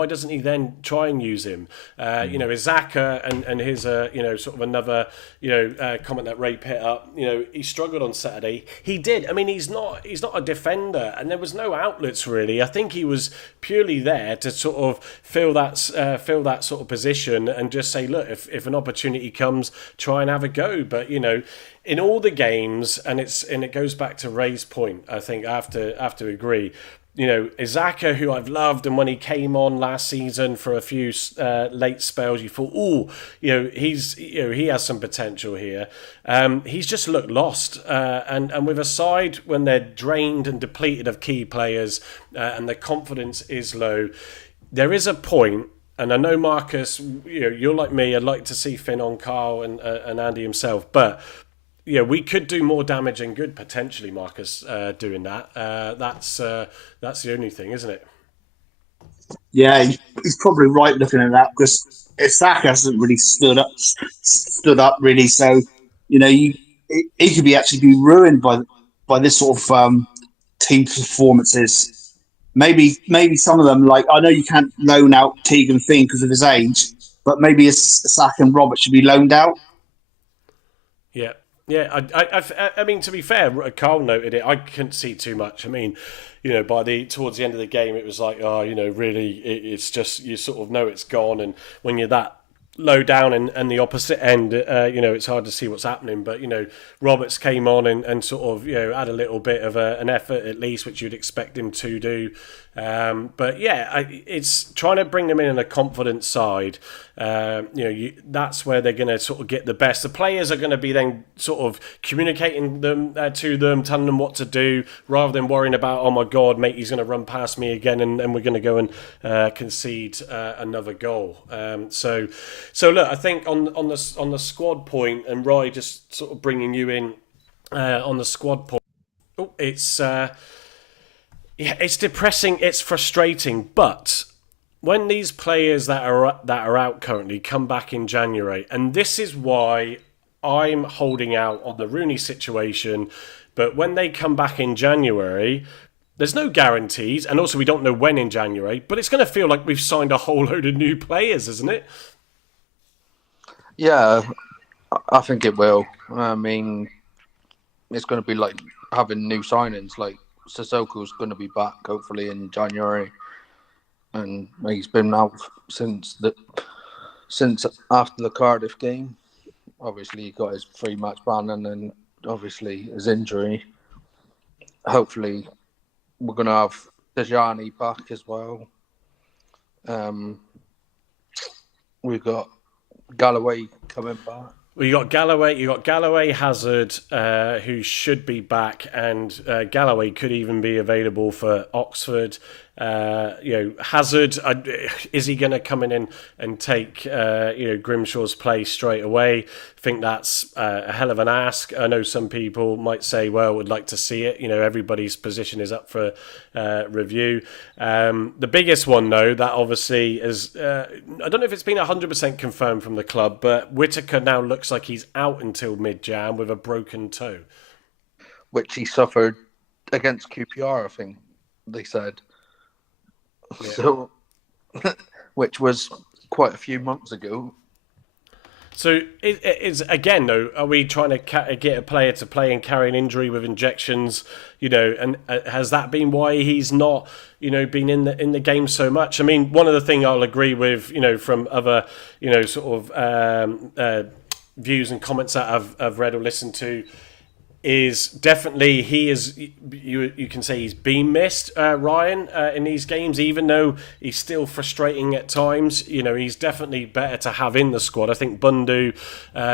doesn't he then try and use him? Izaka and his sort of another comment that Ray put up. He struggled on Saturday. He did. I mean, he's not a defender, and there was no outlets really. I think he was purely there to sort of fill that sort of position and just say, look, if an opportunity comes, try and have a go. But in all the games, and it goes back to Ray's point, I think I have to agree. Izaka, who I've loved, and when he came on last season for a few late spells, you thought, he has some potential here. He's just looked lost, and with a side when they're drained and depleted of key players, and their confidence is low, there is a point. And I know, Marcus, you're like me. I'd like to see Finn on Carl and Andy himself, but we could do more damage than good potentially, Marcus, doing that. That's the only thing, isn't it? Yeah, he's probably right looking at that, because Isaac hasn't really stood up really. So he could actually be ruined by this sort of team performances. Maybe some of them, like, I know you can't loan out Tegan Finn because of his age, but maybe Isaac and Robert should be loaned out. Yeah. Yeah, I mean, to be fair, Carl noted it. I couldn't see too much. I mean, towards the end of the game, it was like, really, it's just, you sort of know it's gone, and when you're that low down and the opposite end, it's hard to see what's happening. But Roberts came on and sort of had a little bit of an effort at least, which you'd expect him to do. But yeah, it's trying to bring them in a confident side. That's where they're going to sort of get the best. The players are going to be then sort of communicating to them, telling them what to do, rather than worrying about, oh my God, mate, he's going to run past me again, and we're going to go and concede another goal. So look, I think on the squad point, and Roy just sort of bringing you in on the squad point. It's depressing, it's frustrating, but when these players that are out currently come back in January, and this is why I'm holding out on the Rooney situation, but when they come back in January, there's no guarantees, and also we don't know when in January, but it's going to feel like we've signed a whole load of new players, isn't it? Yeah, I think it will. I mean, it's going to be like having new signings. Like Sissoko's going to be back hopefully in January, and he's been out since after the Cardiff game. Obviously, he got his 3-match ban, and then obviously his injury. Hopefully, we're going to have Dejani back as well. We've got Galloway coming back. Well, you got Galloway, Hazard, who should be back, and Galloway could even be available for Oxford. Hazard, is he going to come in and take Grimshaw's place straight away? I think that's a hell of an ask. I know some people might say, well, would like to see it. Everybody's position is up for review. The biggest one, though, that obviously is, I don't know if it's been 100% confirmed from the club, but Whittaker now looks like he's out until mid-Jan with a broken toe. Which he suffered against QPR, I think they said. Yeah. So, which was quite a few months ago. So, is again though, are we trying to get a player to play and carry an injury with injections? And has that been why he's not, been in the game so much? I mean, one of the things I'll agree with, from other, sort of views and comments that I've read or listened to, is definitely he is. You can say he's been missed, Ryan, in these games, even though he's still frustrating at times. He's definitely better to have in the squad. I think Bundu,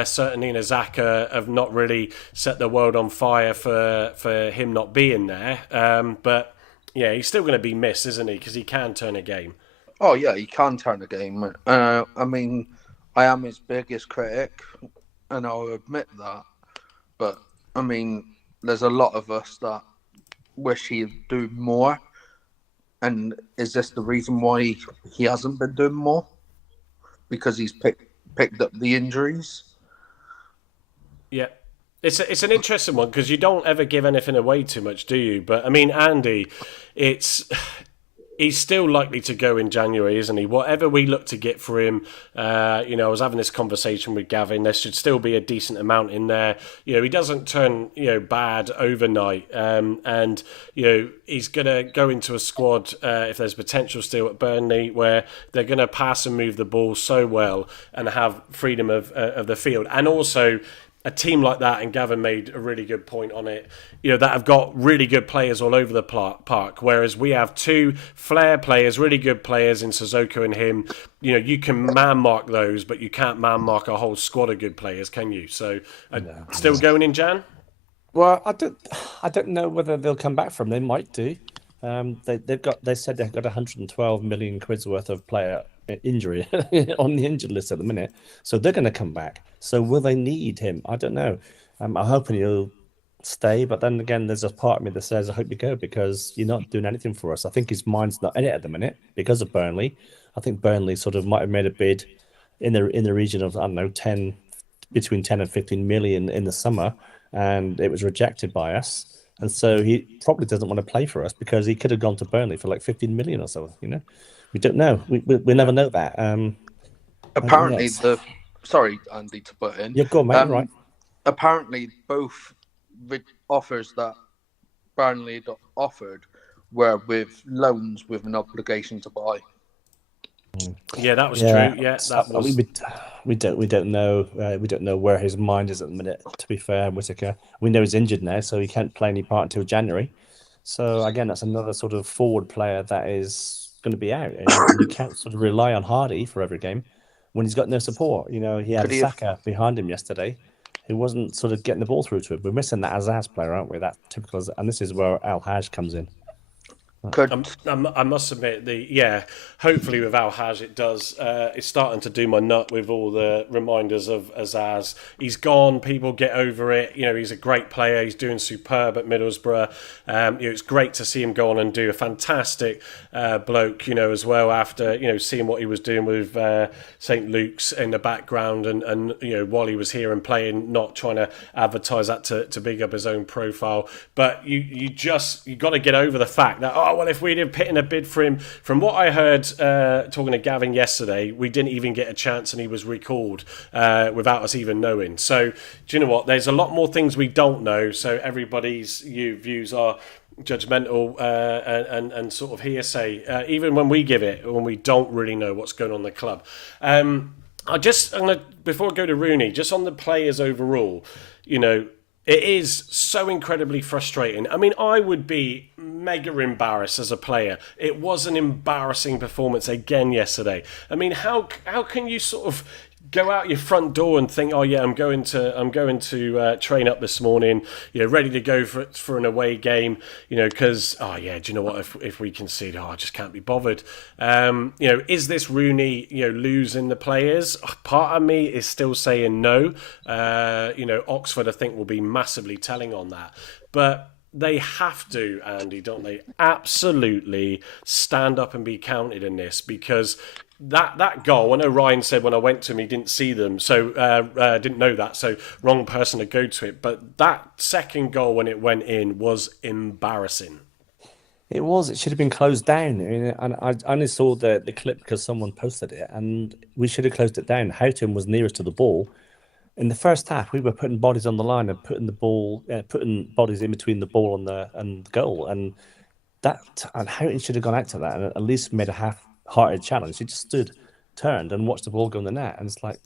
certainly, and Azaka have not really set the world on fire for him not being there. But yeah, he's still going to be missed, isn't he? Because he can turn a game. Oh yeah, he can turn a game. I mean, I am his biggest critic, and I'll admit that, but. I mean, there's a lot of us that wish he'd do more. And is this the reason why he hasn't been doing more? Because he's picked up the injuries? Yeah. It's an interesting one because you don't ever give anything away too much, do you? But, I mean, Andy, he's still likely to go in January, isn't he? Whatever we look to get for him, I was having this conversation with Gavin. There should still be a decent amount in there. He doesn't turn bad overnight, and he's going to go into a squad if there's potential still at Burnley where they're going to pass and move the ball so well and have freedom of the field, and also. A team like that, and Gavin made a really good point on it, that have got really good players all over the park, whereas we have two flair players, really good players in Sissoko and him. You can man-mark those, but you can't man-mark a whole squad of good players, can you? So, still going in, Jan? Well, I don't know whether they'll come back from. They might do. They said they've got 112 million quid's worth of player injury on the injured list at the minute, so they're going to come back. So will they need him? I don't know. I'm hoping he'll stay, but then again, there's a part of me that says I hope you go because you're not doing anything for us. I think his mind's not in it at the minute because of Burnley. I think Burnley sort of might have made a bid in the region of, I don't know, between 10 and 15 million in the summer, and it was rejected by us. And so he probably doesn't want to play for us because he could have gone to Burnley for like 15 million or so. We don't know. We never know that. Apparently, sorry, Andy, to put in. Yeah, go on, mate. Right. Apparently, both offers that Burnley had offered were with loans with an obligation to buy. Yeah, that was true. Yeah, that was. We don't know. We don't know where his mind is at the minute. To be fair, Whittaker, we know he's injured now, so he can't play any part until January. So again, that's another sort of forward player that is going to be out. And you can't sort of rely on Hardy for every game when he's got no support. He had Saka behind him yesterday, who wasn't sort of getting the ball through to him. We're missing that Azaz player, aren't we? That typical, and this is where Al Haj comes in. I must admit, hopefully with Al Haj it does. It's starting to do my nut with all the reminders of Azaz. He's gone. People get over it. He's a great player. He's doing superb at Middlesbrough. It's great to see him go on and do a fantastic bloke. As well after seeing what he was doing with St Luke's in the background and while he was here and playing, not trying to advertise that to big up his own profile. But you got to get over the fact that if we'd have put in a bid for him, from what I heard talking to Gavin yesterday, we didn't even get a chance and he was recalled without us even knowing. So, do you know what? There's a lot more things we don't know, so everybody's views are judgmental and sort of hearsay, even when we give it, when we don't really know what's going on in the club. Before I go to Rooney, just on the players overall, it is so incredibly frustrating. I mean, I would be mega embarrassed as a player. It was an embarrassing performance again yesterday. I mean, how can you sort of go out your front door and think, oh yeah, I'm going to train up this morning, ready to go for an away game, because oh yeah, do you know what? If we concede, I just can't be bothered. Is this Rooney, losing the players? Part of me is still saying no. Oxford, I think, will be massively telling on that, but they have to, Andy, don't they? Absolutely stand up and be counted in this, because that goal, I know Ryan said when I went to him he didn't see them, so didn't know that, so wrong person to go to it. But that second goal when it went in was embarrassing. It was. It should have been closed down. I mean, and I only saw the clip because someone posted it, and we should have closed it down. Houghton was nearest to the ball. In the first half, we were putting bodies on the line and putting bodies in between the ball and the goal, and Houghton should have gone out to that and at least made a half-hearted challenge. He just stood, turned, and watched the ball go in the net, and it's like,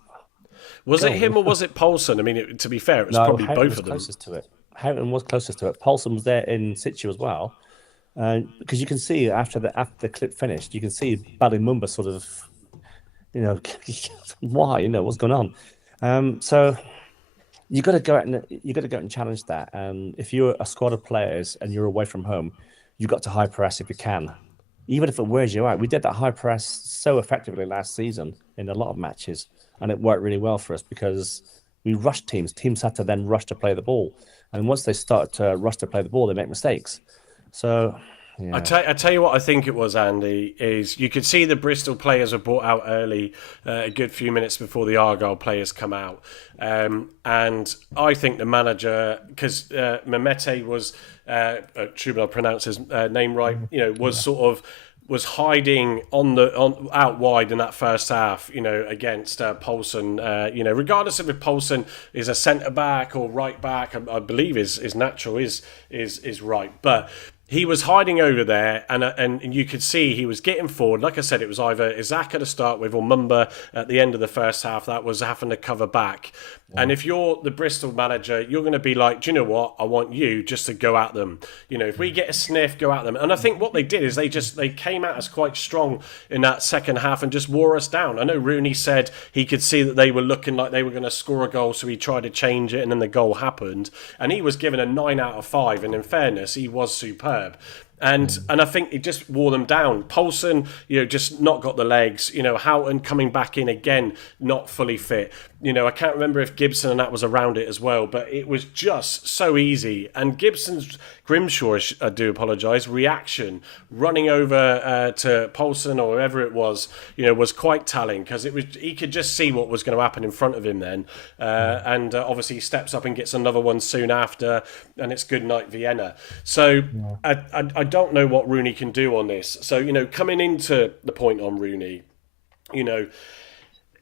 was it him or was it Poulsen? I mean, to be fair, it was probably Houghton both was of them. closest to it. Houghton was closest to it. Poulsen was there in situ as well, because you can see after the clip finished, you can see Ballymumba sort of, why, what's going on. So you got to go out and challenge that. And if you're a squad of players and you're away from home, you got to high press if you can, even if it wears you out. We did that high press so effectively last season in a lot of matches, and it worked really well for us because we rushed teams. Teams had to then rush to play the ball, and once they start to rush to play the ball, they make mistakes. So. Yeah. I tell you what I think it was, Andy, is you could see the Bristol players were brought out early, a good few minutes before the Argyle players come out. And I think the manager, because Mehmete was, Trubin, I'll pronounce his name right, was hiding out wide in that first half, against Poulsen. Regardless of if Poulsen is a centre back or right back, I believe his natural is right, but he was hiding over there, and you could see he was getting forward. Like I said, it was either Izaka to start with or Mumba at the end of the first half that was having to cover back. Yeah. And if you're the Bristol manager, you're going to be like, do you know what? I want you just to go at them. If we get a sniff, go at them. And I think what they did is they came at us quite strong in that second half and just wore us down. I know Rooney said he could see that they were looking like they were going to score a goal, so he tried to change it, and then the goal happened. And he was given a 9 out of 5, and in fairness, he was superb. And I think it just wore them down. Poulsen, just not got the legs. Houghton coming back in again, not fully fit. I can't remember if Gibson and that was around it as well, but it was just so easy. And Grimshaw, I do apologise, reaction, running over to Poulsen or whoever it was quite telling, because he could just see what was going to happen in front of him then. And obviously he steps up and gets another one soon after, and it's good night Vienna. So I don't know what Rooney can do on this. So, coming into the point on Rooney,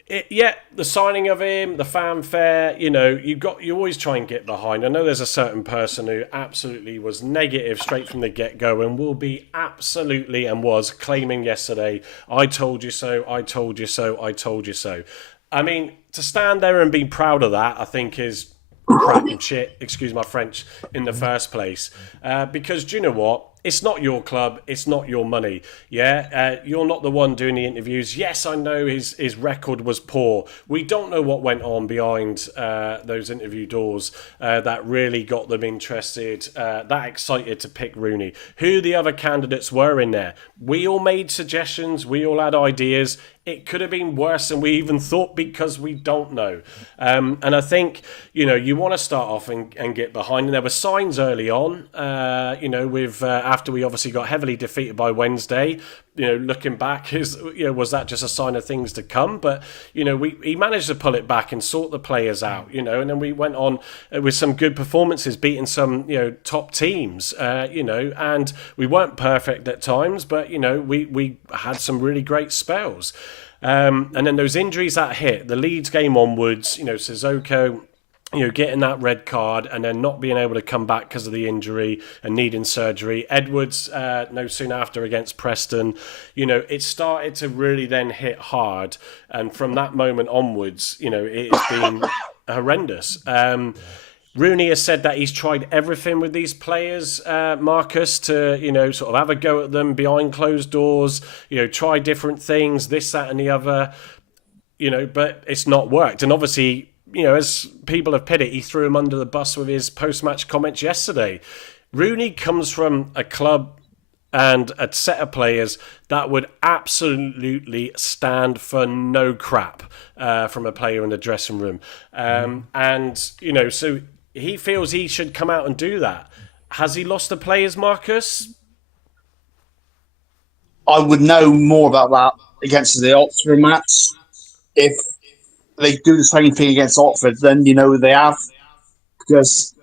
the signing of him, the fanfare, you always try and get behind. I know there's a certain person who absolutely was negative straight from the get-go and will be absolutely and was claiming yesterday, I told you so, I told you so, I told you so. I mean, to stand there and be proud of that, I think is crap and shit, excuse my French, in the first place. Because do you know what? It's not your club. It's not your money. Yeah, you're not the one doing the interviews. Yes, I know his record was poor. We don't know what went on behind those interview doors that really got them interested, that excited to pick Rooney. Who the other candidates were in there. We all made suggestions. We all had ideas. It could have been worse than we even thought because we don't know. And I think, you want to start off and get behind. And there were signs early on, with after we obviously got heavily defeated by Wednesday. Looking back, was that just a sign of things to come? But, he managed to pull it back and sort the players out, and then we went on with some good performances, beating some, top teams, and we weren't perfect at times, but, we had some really great spells. And then those injuries that hit, the Leeds game onwards, Sissoko, getting that red card and then not being able to come back because of the injury and needing surgery. Edwards, no soon after against Preston, it started to really then hit hard. And from that moment onwards, it has been horrendous. Rooney has said that he's tried everything with these players, Marcus, to, sort of have a go at them behind closed doors, try different things, this, that and the other. but it's not worked. And obviously, as people have put it, he threw him under the bus with his post-match comments yesterday. Rooney comes from a club and a set of players that would absolutely stand for no crap from a player in the dressing room. And, so he feels he should come out and do that. Has he lost the players, Marcus? I would know more about that against the Oxford match. If they do the same thing against Oxford, then they have. Because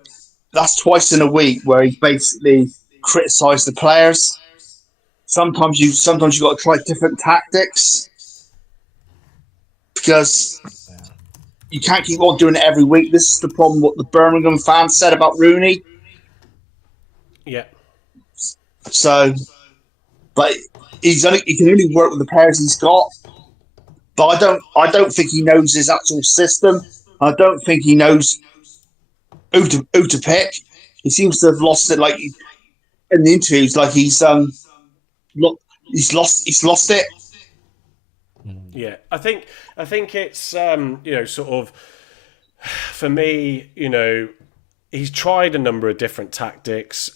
that's twice in a week where he basically criticised the players. Sometimes you got to try different tactics because you can't keep on doing it every week. This is the problem. What the Birmingham fans said about Rooney. Yeah. So, but he can only work with the players he's got. But I don't think he knows his actual system. I don't think he knows who to pick. He seems to have lost it. Like in the interviews, like he's lost it. Yeah, I think it's sort of, for me, he's tried a number of different tactics.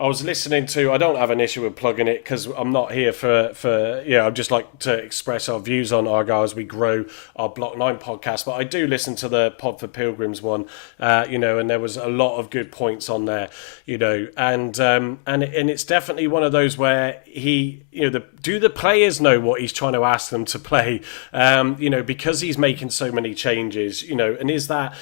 I was listening to, I don't have an issue with plugging it because I'm not here for I'd just like to express our views on Argyle as we grow our Block 9 podcast. But I do listen to the Pod for Pilgrims one, and there was a lot of good points on there, and it's definitely one of those where he, do the players know what he's trying to ask them to play, because he's making so many changes, and is that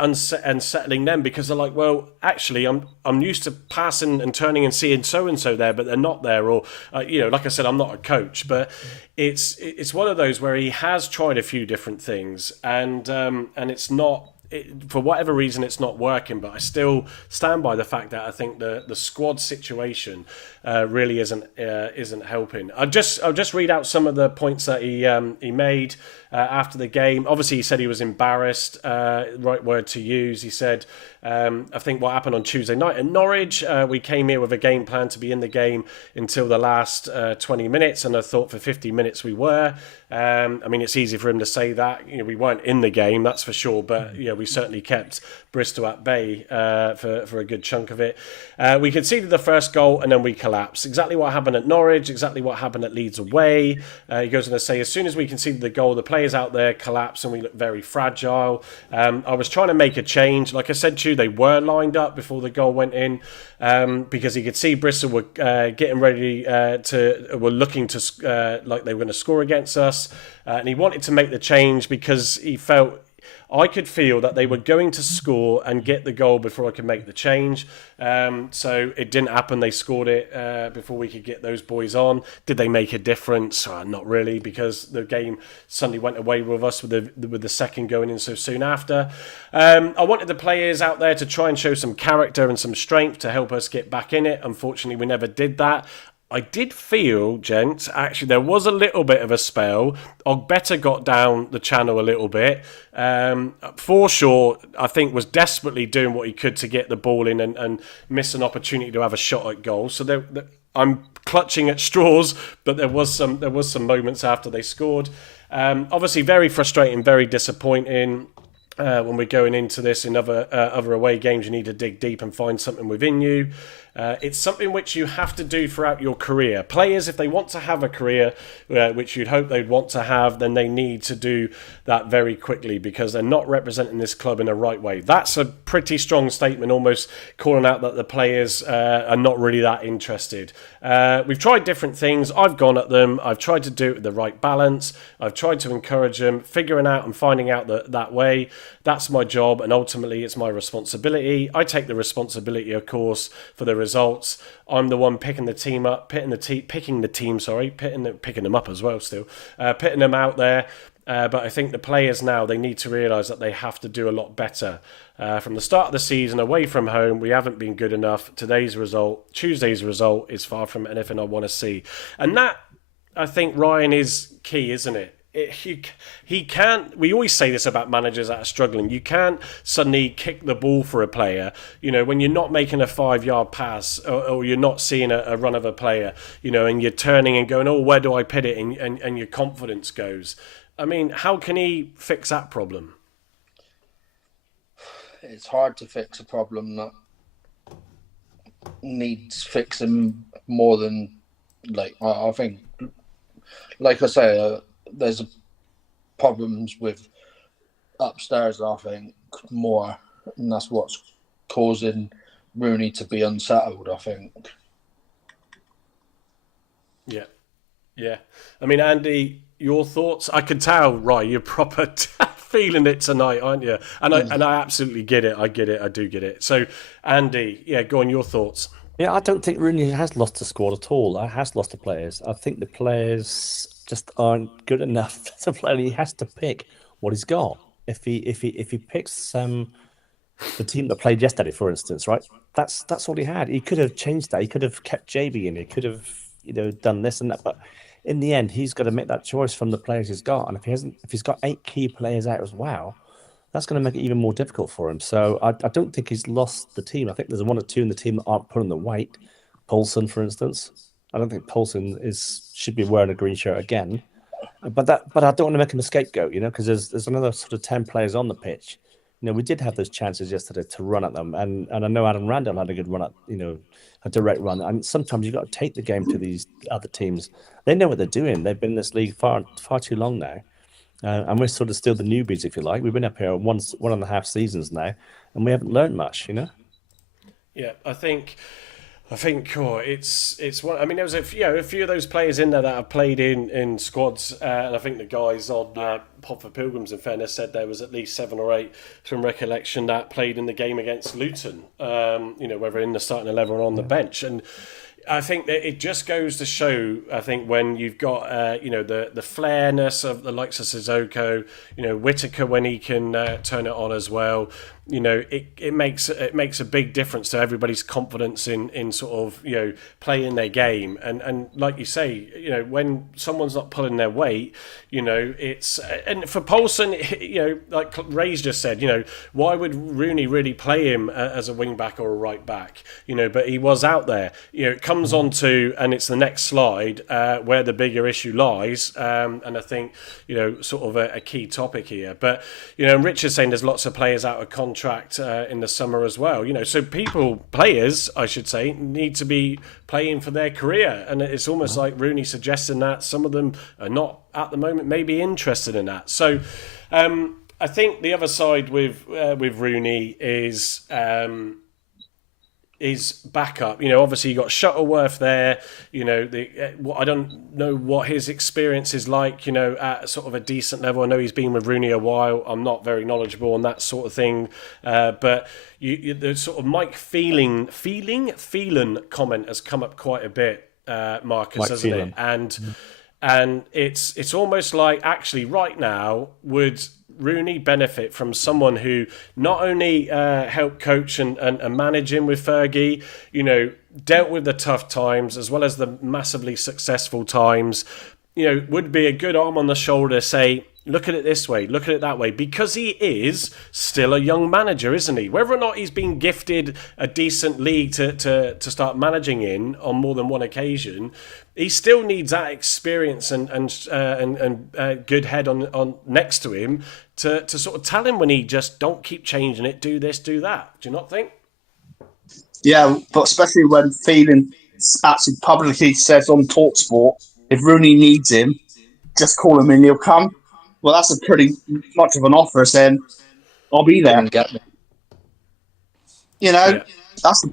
unsettling them because they're like, well, actually, I'm used to passing and turning and seeing so and so there, but they're not there, or like I said, I'm not a coach, but it's one of those where he has tried a few different things, and it's not. For whatever reason, it's not working, but I still stand by the fact that I think the squad situation really isn't helping. I'll just read out some of the points that he made after the game. Obviously, he said he was embarrassed. Right word to use. He said, I think what happened on Tuesday night at Norwich, we came here with a game plan to be in the game until the last 20 minutes, and I thought for 50 minutes we were. It's easy for him to say that. We weren't in the game, that's for sure, but we certainly kept Bristol at bay for a good chunk of it. We conceded the first goal and then we collapsed. Exactly what happened at Norwich, exactly what happened at Leeds away. He goes on to say, as soon as we conceded the goal, the players out there collapsed and we looked very fragile. I was trying to make a change. Like I said to you, they were lined up before the goal went in, because he could see Bristol were getting ready were looking to like they were going to score against us, and he wanted to make the change because he felt I could feel that they were going to score and get the goal before I could make the change. So it didn't happen. They scored it before we could get those boys on. Did they make a difference? Not really, because the game suddenly went away with us with the second going in so soon after. I wanted the players out there to try and show some character and some strength to help us get back in it. Unfortunately, we never did that. I did feel, gents, actually there was a little bit of a spell. Ogbeta got down the channel a little bit. Forshaw, I think, was desperately doing what he could to get the ball in and miss an opportunity to have a shot at goal. So I'm clutching at straws, but there was some moments after they scored. Obviously, very frustrating, very disappointing. When we're going into this in other away games, you need to dig deep and find something within you. It's something which you have to do throughout your career. Players, if they want to have a career, which you'd hope they'd want to have, then they need to do that very quickly because they're not representing this club in the right way. That's a pretty strong statement, almost calling out that the players are not really that interested. We've tried different things. I've gone at them. I've tried to do it with the right balance. I've tried to encourage them, figuring out and finding out that way. That's my job, and ultimately it's my responsibility. I take the responsibility, of course, for the results. I'm the one picking the team up, picking them up as well still, putting them out there. But I think the players now, they need to realise that they have to do a lot better. From the start of the season, away from home, we haven't been good enough. Tuesday's result, is far from anything I want to see. And that, I think, Ryan, is key, isn't it? He can't. We always say this about managers that are struggling. You can't suddenly kick the ball for a player. When you're not making a 5-yard pass or you're not seeing a run of a player. And you're turning and going, oh, where do I put it? And your confidence goes. I mean, how can he fix that problem? It's hard to fix a problem that needs fixing more than like I think, like I say, there's problems with upstairs. I think more, and that's what's causing Rooney to be unsettled. I think. Yeah. Yeah. I mean, Andy, your thoughts? I can tell, right, you're proper feeling it tonight, aren't you? And I absolutely get it. I get it. I do get it. So, Andy, yeah, go on, your thoughts. Yeah, I don't think Rooney has lost the squad at all. I has lost the players. I think the players just aren't good enough to play. He has to pick what he's got. If he picks the team that played yesterday, for instance, right? That's all he had. He could have changed that. He could have kept JB in. He could have done this and that. But in the end, he's got to make that choice from the players he's got. And if he's got 8 key players out as well, that's going to make it even more difficult for him. So I don't think he's lost the team. I think there's 1 or 2 in the team that aren't pulling the weight. Paulson, for instance. I don't think Paulson should be wearing a green shirt again. But I don't want to make him a scapegoat, because there's another sort of 10 players on the pitch. We did have those chances yesterday to run at them, and I know Adam Randall had a good run at, a direct run. And sometimes you've got to take the game to these other teams. They know what they're doing. They've been in this league far too long now, and we're sort of still the newbies, if you like. We've been up here 1.5 seasons now, and we haven't learned much, Yeah, I think it's one. I mean, there was a few of those players in there that have played in squads, and I think the guys on Pod for Pilgrims, in fairness, said there was at least 7 or 8 from recollection that played in the game against Luton. Whether in the starting 11 or on the bench, and I think that it just goes to show. I think when you've got the flairness of the likes of Sissoko, Whitaker when he can turn it on as well. It makes a big difference to everybody's confidence in sort of playing their game, and like you say, when someone's not pulling their weight, it's, and for Paulson, like Ray's just said, why would Rooney really play him as a wing back or a right back, but he was out there. It comes on to, and it's the next slide where the bigger issue lies, and I think sort of a key topic here, but Richard's saying there's lots of players out of contract in the summer as well, so players I should say, need to be playing for their career, and it's almost like Rooney suggesting that some of them are not at the moment maybe interested in that. So I think the other side with Rooney is backup. Obviously you got Shuttleworth there. I don't know what his experience is like. At sort of a decent level. I know he's been with Rooney a while. I'm not very knowledgeable on that sort of thing. But the sort of Mike Phelan comment has come up quite a bit, Marcus, Mike hasn't Phelan. it? And it's almost like actually right now would Rooney benefit from someone who not only helped coach and manage him with Fergie, dealt with the tough times as well as the massively successful times, would be a good arm on the shoulder to say, look at it this way, look at it that way, because he is still a young manager, isn't he? Whether or not he's been gifted a decent league to start managing in on more than one occasion, he still needs that experience and good head on next to him to sort of tell him when he just don't keep changing it, do this, do that. Do you not think? Yeah, but especially when Phelan actually publicly says on TalkSport, if Rooney needs him, just call him and he'll come. Well, that's a pretty much of an offer saying, I'll be there. Get me. Yeah. That's the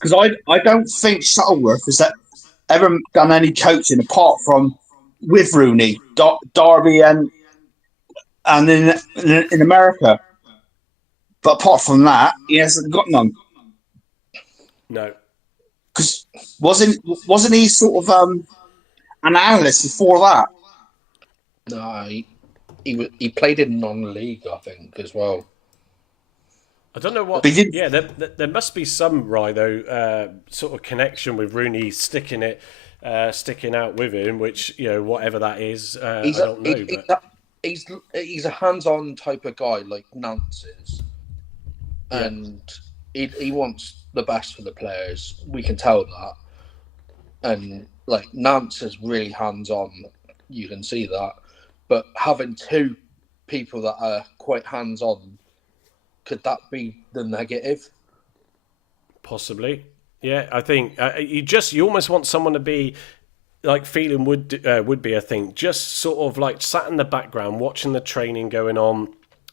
because I don't think Shuttleworth has ever done any coaching apart from with Rooney, Derby, and in America. But apart from that, he hasn't got none. No. Because wasn't he sort of an analyst before that? No, he played in non-league, I think, as well. I don't know what. Yeah, there must be some sort of connection with Rooney sticking out with him, which whatever that is, I don't know. He's a hands-on type of guy like Nance is, and he wants the best for the players. We can tell that, and like Nance is really hands-on. You can see that. but having two people that are quite hands-on, could that be the negative? Possibly. Yeah, I think you almost want someone to be like feeling would be, I think, just sort of like sat in the background watching the training going on,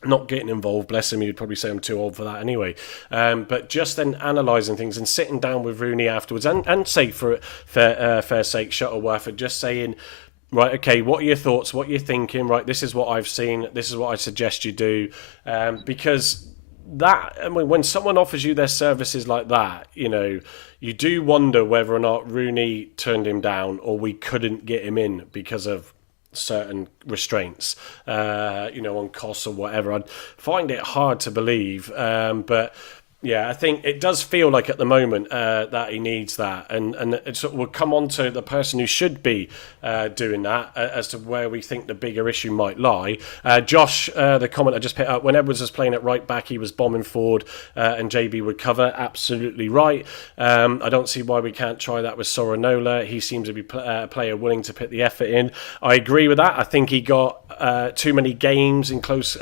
not getting involved. Bless him, you'd probably say I'm too old for that anyway. But just then analysing things and sitting down with Rooney afterwards, and say for fair sake, Shuttleworth, and just saying, right, okay, what are your thoughts? What you're thinking? Right, this is what I've seen. This is what I suggest you do, because that, I mean, when someone offers you their services like that, you do wonder whether or not Rooney turned him down or we couldn't get him in because of certain restraints, on costs or whatever. I'd find it hard to believe, but yeah, I think it does feel like at the moment that he needs that, and it sort of will come on to the person who should be doing that as to where we think the bigger issue might lie. Josh, the comment I just picked up, when Edwards was playing at right back, he was bombing forward and JB would cover. Absolutely right. I don't see why we can't try that with Soranola. He seems to be a player willing to put the effort in. I agree with that. I think he got too many games in close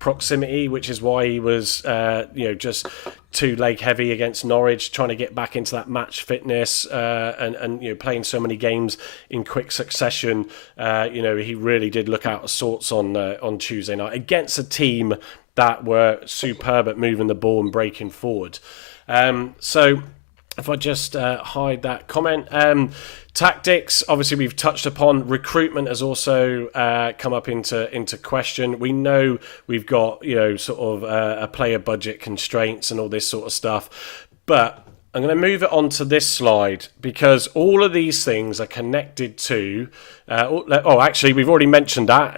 proximity, which is why he was, just too leg heavy against Norwich, trying to get back into that match fitness, and playing so many games in quick succession. He really did look out of sorts on Tuesday night against a team that were superb at moving the ball and breaking forward. So if I just hide that comment. Tactics, obviously we've touched upon. Recruitment has also come up into question. We know we've got, sort of a player budget constraints and all this sort of stuff. But I'm going to move it on to this slide because all of these things are connected to. Actually, we've already mentioned that.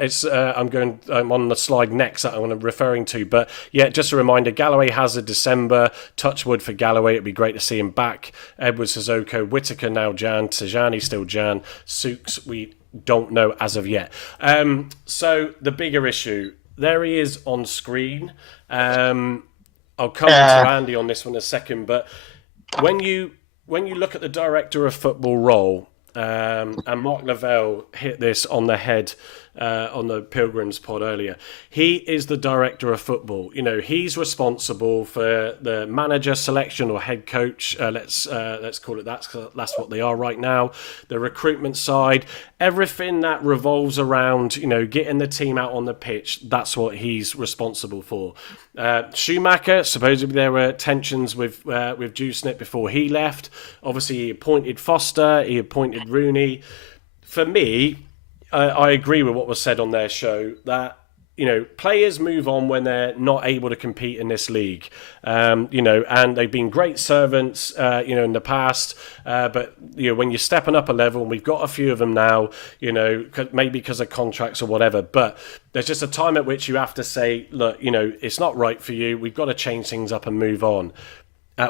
I'm on the slide next that I'm referring to. But yeah, just a reminder: Galloway has a December. Touchwood for Galloway. It'd be great to see him back. Edwards, Sissoko, Whittaker now Jan. Tajani still Jan. Souks we don't know as of yet. So the bigger issue, there he is on screen. I'll come to Andy on this one in a second, but when you look at the director of football role, and Mark Lavelle hit this on the head on the Pilgrims pod earlier, he is the director of football. He's responsible for the manager selection or head coach. Let's call it that, 'cause that's what they are right now. The recruitment side, everything that revolves around getting the team out on the pitch. That's what he's responsible for. Schumacher, supposedly there were tensions with Dewsnip before he left. Obviously, he appointed Foster. He appointed Rooney. For me, I agree with what was said on their show that players move on when they're not able to compete in this league, and they've been great servants, in the past. But when you're stepping up a level, and we've got a few of them now, maybe because of contracts or whatever. But there's just a time at which you have to say, look, it's not right for you. We've got to change things up and move on.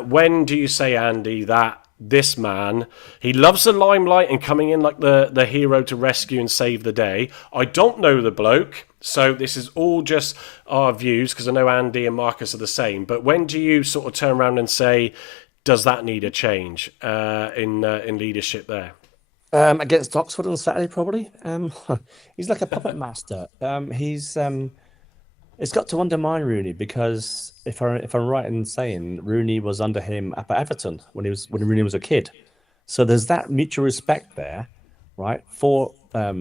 When do you say, Andy, that this man, he loves the limelight and coming in like the hero to rescue and save the day? I don't know the bloke, so this is all just our views, because I know Andy and Marcus are the same. But when do you sort of turn around and say, does that need a change in leadership there? Against Oxford on Saturday, probably. He's like a puppet master. It's got to undermine Rooney, because if I'm right in saying Rooney was under him up at Everton when Rooney was a kid, so there's that mutual respect there, right? For I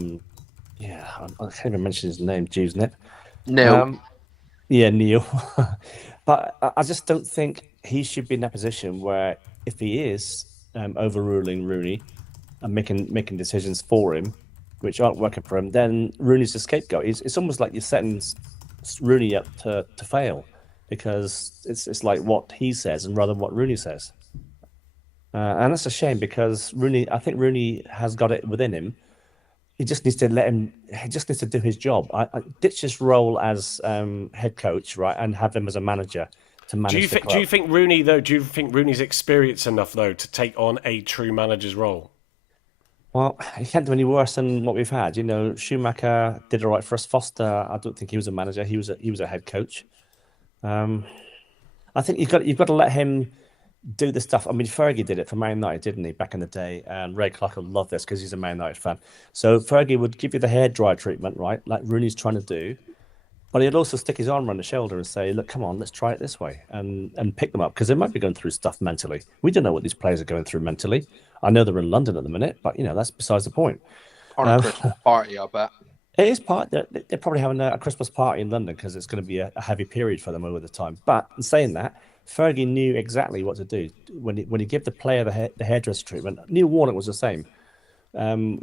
can't even mention his name, Dewsnip. No. Neil. But I just don't think he should be in that position where, if he is overruling Rooney and making decisions for him, which aren't working for him, then Rooney's the scapegoat. It's almost like you're setting Rooney up to fail, because it's like what he says and rather than what Rooney says. And that's a shame, because I think Rooney has got it within him. He just needs to he just needs to do his job. I ditch his role as head coach, right, and have him as a manager to manage the club. Do you think Rooney's experienced enough though to take on a true manager's role? Well, he can't do any worse than what we've had. Schumacher did all right for us. Foster, I don't think he was a manager. He was a head coach. I think you've got to let him do the stuff. I mean, Fergie did it for Man United, didn't he, back in the day? And Ray Clark will love this because he's a Man United fan. So Fergie would give you the hair dry treatment, right, like Rooney's trying to do, but he'd also stick his arm around the shoulder and say, "Look, come on, let's try it this way," and pick them up because they might be going through stuff mentally. We don't know what these players are going through mentally. I know they're in London at the minute, but that's besides the point. On a Christmas party, I bet. It is part. They're probably having a Christmas party in London because it's going to be a heavy period for them over the time. But in saying that, Fergie knew exactly what to do when he gave the player the hairdresser treatment. Neil Warnock was the same.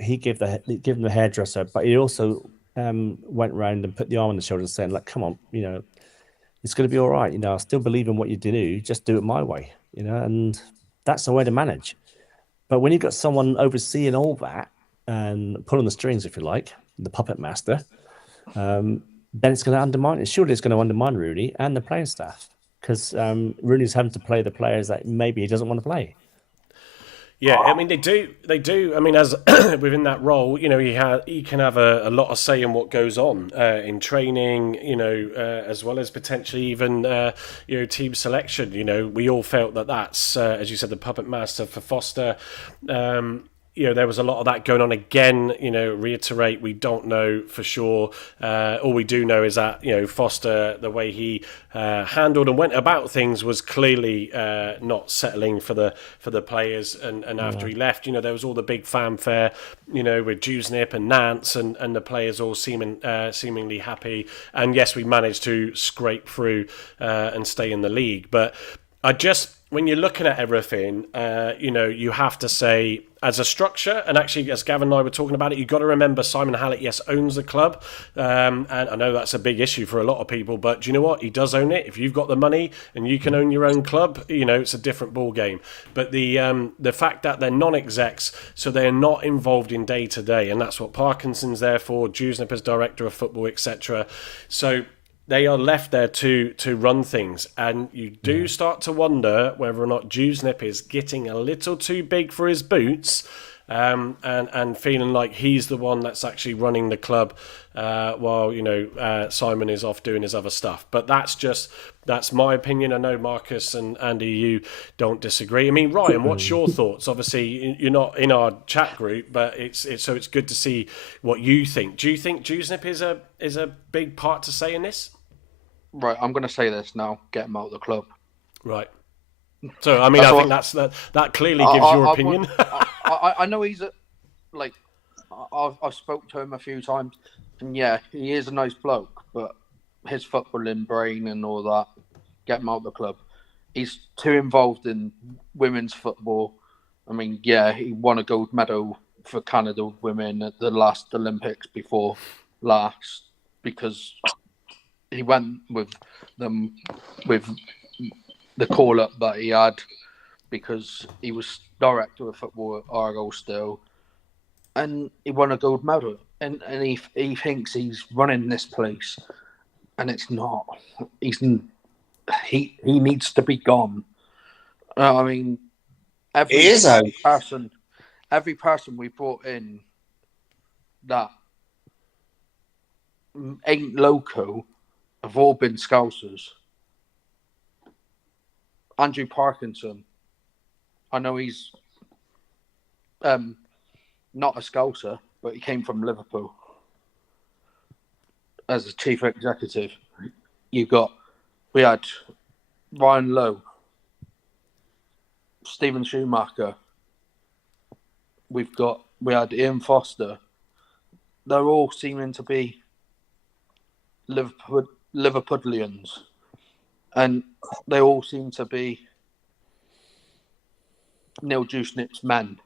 He gave him the hairdresser, but he also went around and put the arm on the shoulder and saying, "Like, come on, it's going to be all right. I still believe in what you do. Just do it my way. And that's the way to manage." But when you've got someone overseeing all that and pulling the strings, if you like, the puppet master, then it's going to undermine. Surely it's going to undermine Rooney and the playing staff because Rooney's having to play the players that maybe he doesn't want to play. Yeah, I mean they do. I mean, as within that role, he can have a lot of say in what goes on in training, as well as potentially even team selection. We all felt that's as you said, the puppet master for Foster. There was a lot of that going on again. Reiterate, we don't know for sure. All we do know is that Foster, the way he handled and went about things, was clearly not settling for the players. And after he left, there was all the big fanfare, with Dewsnip and Nance and the players all seemingly happy. And yes, we managed to scrape through and stay in the league. But when you're looking at everything, you have to say, as a structure, and actually, as Gavin and I were talking about it, you've got to remember Simon Hallett, yes, owns the club. And I know that's a big issue for a lot of people, but do you know what? He does own it. If you've got the money and you can own your own club, it's a different ball game. But the fact that they're non-execs, so they're not involved in day-to-day, and that's what Parkinson's there for, Dewsnip as director of football, etc. So they are left there to run things, and you do start to wonder whether or not Dewsnip is getting a little too big for his boots, and feeling like he's the one that's actually running the club, while Simon is off doing his other stuff. But that's my opinion. I know Marcus and Andy, you don't disagree. I mean, Ryan, what's your thoughts? Obviously, you're not in our chat group, but it's good to see what you think. Do you think Dewsnip is a big part to say in this? Right, I'm going to say this now. Get him out of the club. Right. So, I mean, I think that clearly gives your opinion. I know he's I've spoke to him a few times, and yeah, he is a nice bloke, but his footballing brain and all that, get him out of the club. He's too involved in women's football. I mean, yeah, he won a gold medal for Canada women at the last Olympics before last because he went with them with the call up that he had because he was director of football at Argyle still, and he won a gold medal. And he thinks he's running this place, and it's not. He needs to be gone. I mean, every person we brought in that ain't local have all been Scousers. Andrew Parkinson, I know he's not a Scouser, but he came from Liverpool as a chief executive. We had Ryan Lowe, Stephen Schumacher. We had Ian Foster. They're all seeming to be Liverpudlians, and they all seem to be Neil Dewsnip's men.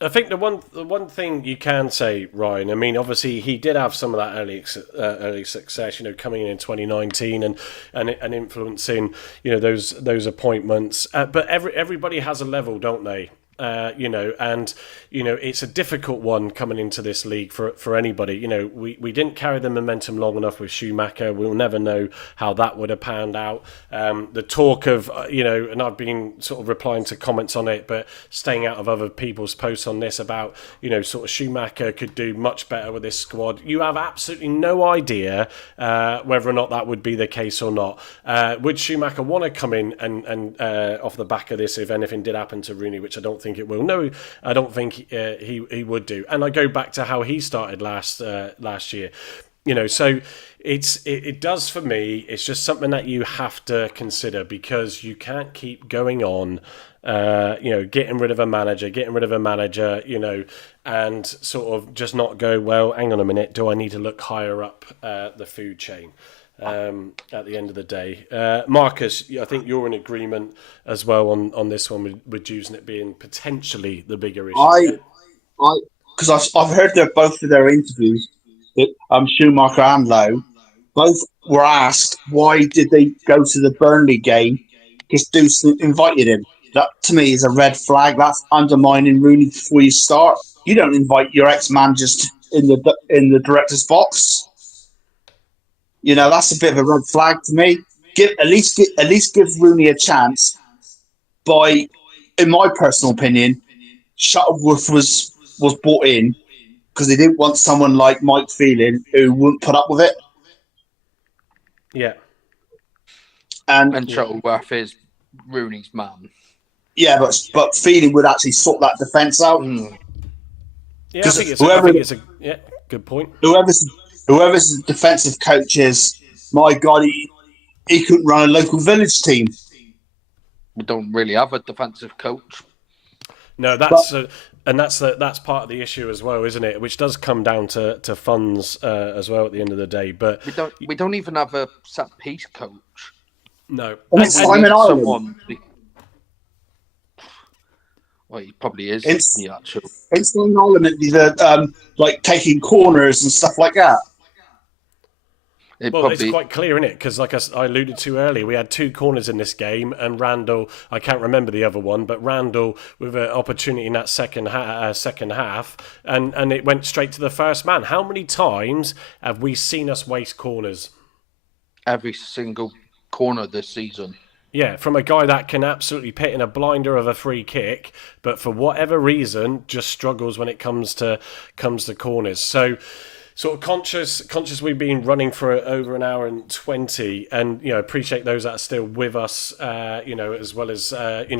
I think the one thing you can say, Ryan, I mean, obviously he did have some of that early success, coming in 2019 and influencing, those appointments. But everybody has a level, don't they? And it's a difficult one coming into this league for anybody. We didn't carry the momentum long enough with Schumacher. We'll never know how that would have panned out. The talk of, and I've been sort of replying to comments on it, but staying out of other people's posts on this about, sort of Schumacher could do much better with this squad. You have absolutely no idea whether or not that would be the case or not. Would Schumacher want to come in and off the back of this if anything did happen to Rooney, which I don't think it will. No, I don't think he would do. And I go back to how he started last year. So it does for me. It's just something that you have to consider, because you can't keep going on, getting rid of a manager, and sort of just not go, well, hang on a minute, do I need to look higher up the food chain? At the end of the day, Marcus, I think you're in agreement as well on this one with using it being potentially the bigger issue. Because I've heard both of their interviews, Schumacher and Lowe, both were asked why did they go to the Burnley game because Deuce invited him. That to me is a red flag. That's undermining Rooney before you start. You don't invite your ex-managers in the director's box. That's a bit of a red flag to me. At least give Rooney a chance. In my personal opinion, Shuttleworth was brought in because they didn't want someone like Mike Phelan who wouldn't put up with it. Yeah. And Shuttleworth is Rooney's man. Yeah, but Phelan would actually sort that defence out. Yeah, I think it's a good point. Whoever's the defensive coach is, my God, he couldn't run a local village team. We don't really have a defensive coach. No, that's part of the issue as well, isn't it? Which does come down to funds as well at the end of the day. But we don't even have a set piece coach. No, and Simon Ireland. Well, he probably is the actual. It's Simon Ireland, like taking corners and stuff like that. It's quite clear, isn't it? Because like I alluded to earlier, we had 2 corners in this game, and Randall, I can't remember the other one, but Randall with an opportunity in that second half, and it went straight to the first man. How many times have we seen us waste corners? Every single corner this season. Yeah, from a guy that can absolutely pit in a blinder of a free kick, but for whatever reason just struggles when it comes to corners. So sort of conscious we've been running for over an hour and 20, and appreciate those that are still with us, as well as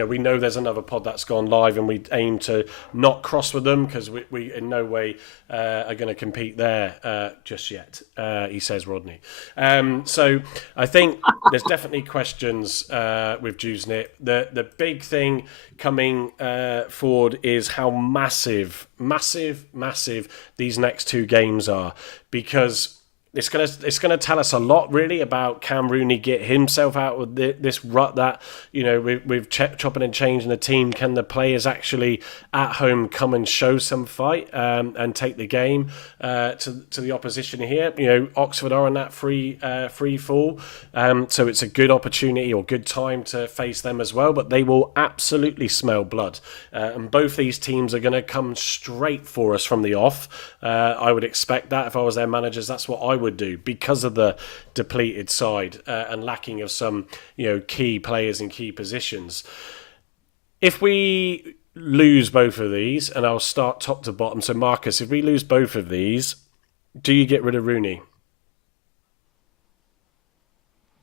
we know there's another pod that's gone live, and we aim to not cross with them because we in no way are going to compete there just yet, he says, Rodney. So I think there's definitely questions with Jewsnit. The big thing coming forward is how massive these next 2 games are, because it's gonna tell us a lot really about can Rooney get himself out of this rut that we've chopping and changing the team. Can the players actually at home come and show some fight and take the game to the opposition here? Oxford are on that free fall, so it's a good opportunity or good time to face them as well. But they will absolutely smell blood, and both these teams are going to come straight for us from the off. I would expect that if I was their managers, that's what I would do, because of the depleted side and lacking of some key players in key positions. If we lose both of these, and I'll start top to bottom. So Marcus, if we lose both of these, do you get rid of Rooney?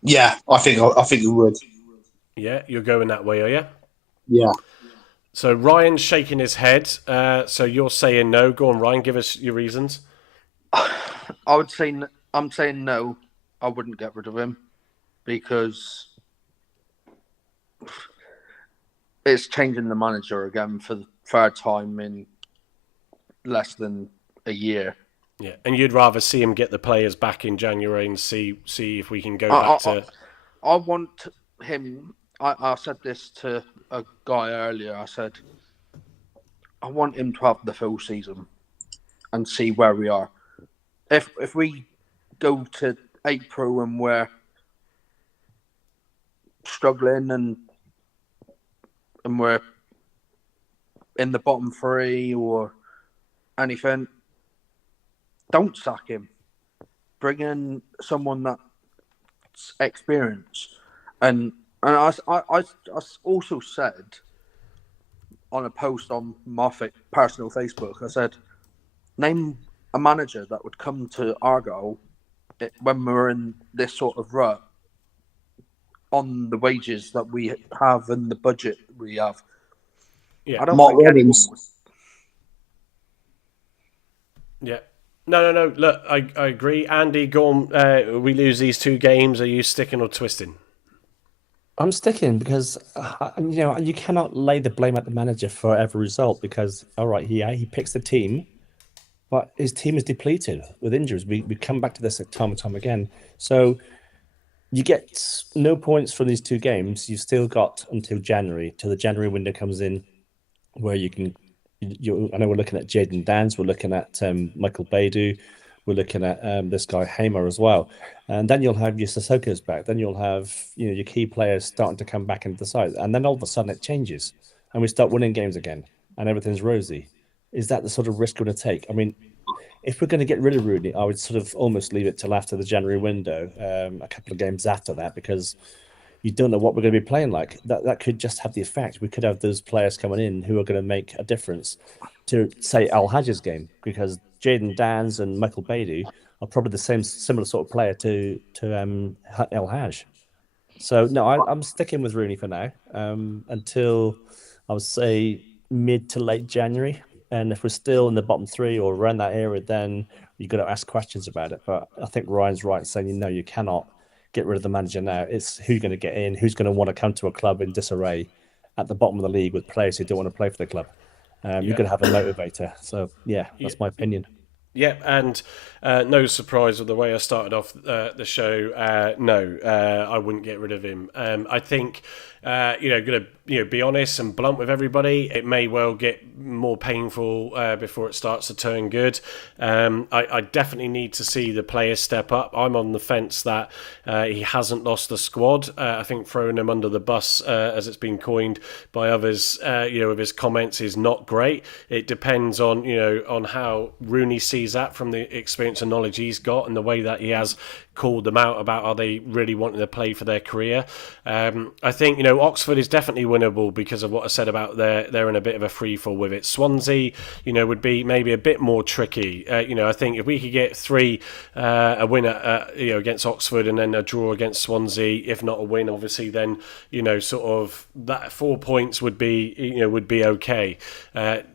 Yeah, I think you would. Yeah, you're going that way, are you? Yeah. So Ryan's shaking his head. So you're saying no. Go on, Ryan. Give us your reasons. I would say I'm saying no. I wouldn't get rid of him because it's changing the manager again for the 3rd time in less than a year. Yeah, and you'd rather see him get the players back in January and see if we can go back to. I want him. I said this to a guy earlier. I said I want him to have the full season and see where we are. If we go to April and we're struggling and we're in the bottom three or anything, don't sack him. Bring in someone that's experienced. And I also said on a post on my personal Facebook, I said, name a manager that would come to Argyle when we're in this sort of rut on the wages that we have and the budget we have. Yeah. I don't Mark think anyone Robbins. would. Yeah. No. Look, I agree. Andy, go on. We lose these 2 games. Are you sticking or twisting? I'm sticking because you cannot lay the blame at the manager for every result because all right, he picks the team, but his team is depleted with injuries. We come back to this time and time again. So you get no points from these 2 games. You've still got until January, till the January window comes in, where you can. I know we're looking at Jaden Dance, we're looking at Michael Baidoo, we're looking at this guy Hamer as well, and then you'll have your Sissoko's back. Then you'll have your key players starting to come back into the side, and then all of a sudden it changes, and we start winning games again, and everything's rosy. Is that the sort of risk we're going to take? I mean, if we're going to get rid of Rooney, I would sort of almost leave it till after the January window, a couple of games after that, because you don't know what we're going to be playing like. That could just have the effect. We could have those players coming in who are going to make a difference to, say, Al Hajj's game, because Jaden Dans and Michael Baidoo are probably the similar sort of player to El Hajj. So, no, I'm sticking with Rooney for now until, I would say, mid to late January. And if we're still in the bottom 3 or around that area, then you've got to ask questions about it. But I think Ryan's right saying, you cannot get rid of the manager now. It's who's going to get in, who's going to want to come to a club in disarray at the bottom of the league with players who don't want to play for the club. You're going to have a motivator. So, that's my opinion. Yeah, and no surprise with the way I started off the show. No, I wouldn't get rid of him. I think, going to be honest and blunt with everybody. It may well get more painful before it starts to turn good. I definitely need to see the players step up. I'm on the fence that he hasn't lost the squad. I think throwing him under the bus, as it's been coined by others, with his comments is not great. It depends on on how Rooney sees that from the experience and knowledge he's got and the way that he has called them out about are they really wanting to play for their career. I think Oxford is definitely winnable because of what I said about they're in a bit of a free fall with it. Swansea would be maybe a bit more tricky. I think if we could get 3 a win against Oxford and then a draw against Swansea, if not a win obviously, then sort of that 4 points would be would be okay.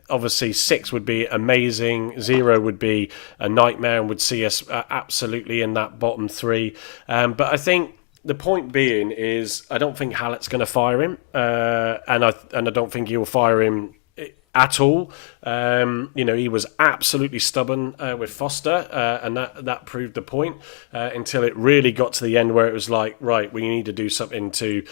Obviously 6 would be amazing, 0 would be a nightmare and would see us absolutely in that bottom 3. But I think the point being is I don't think Hallett's going to fire him, and I don't think he'll fire him at all. He was absolutely stubborn with Foster, and that proved the point until it really got to the end where it was like, right, we need to do something to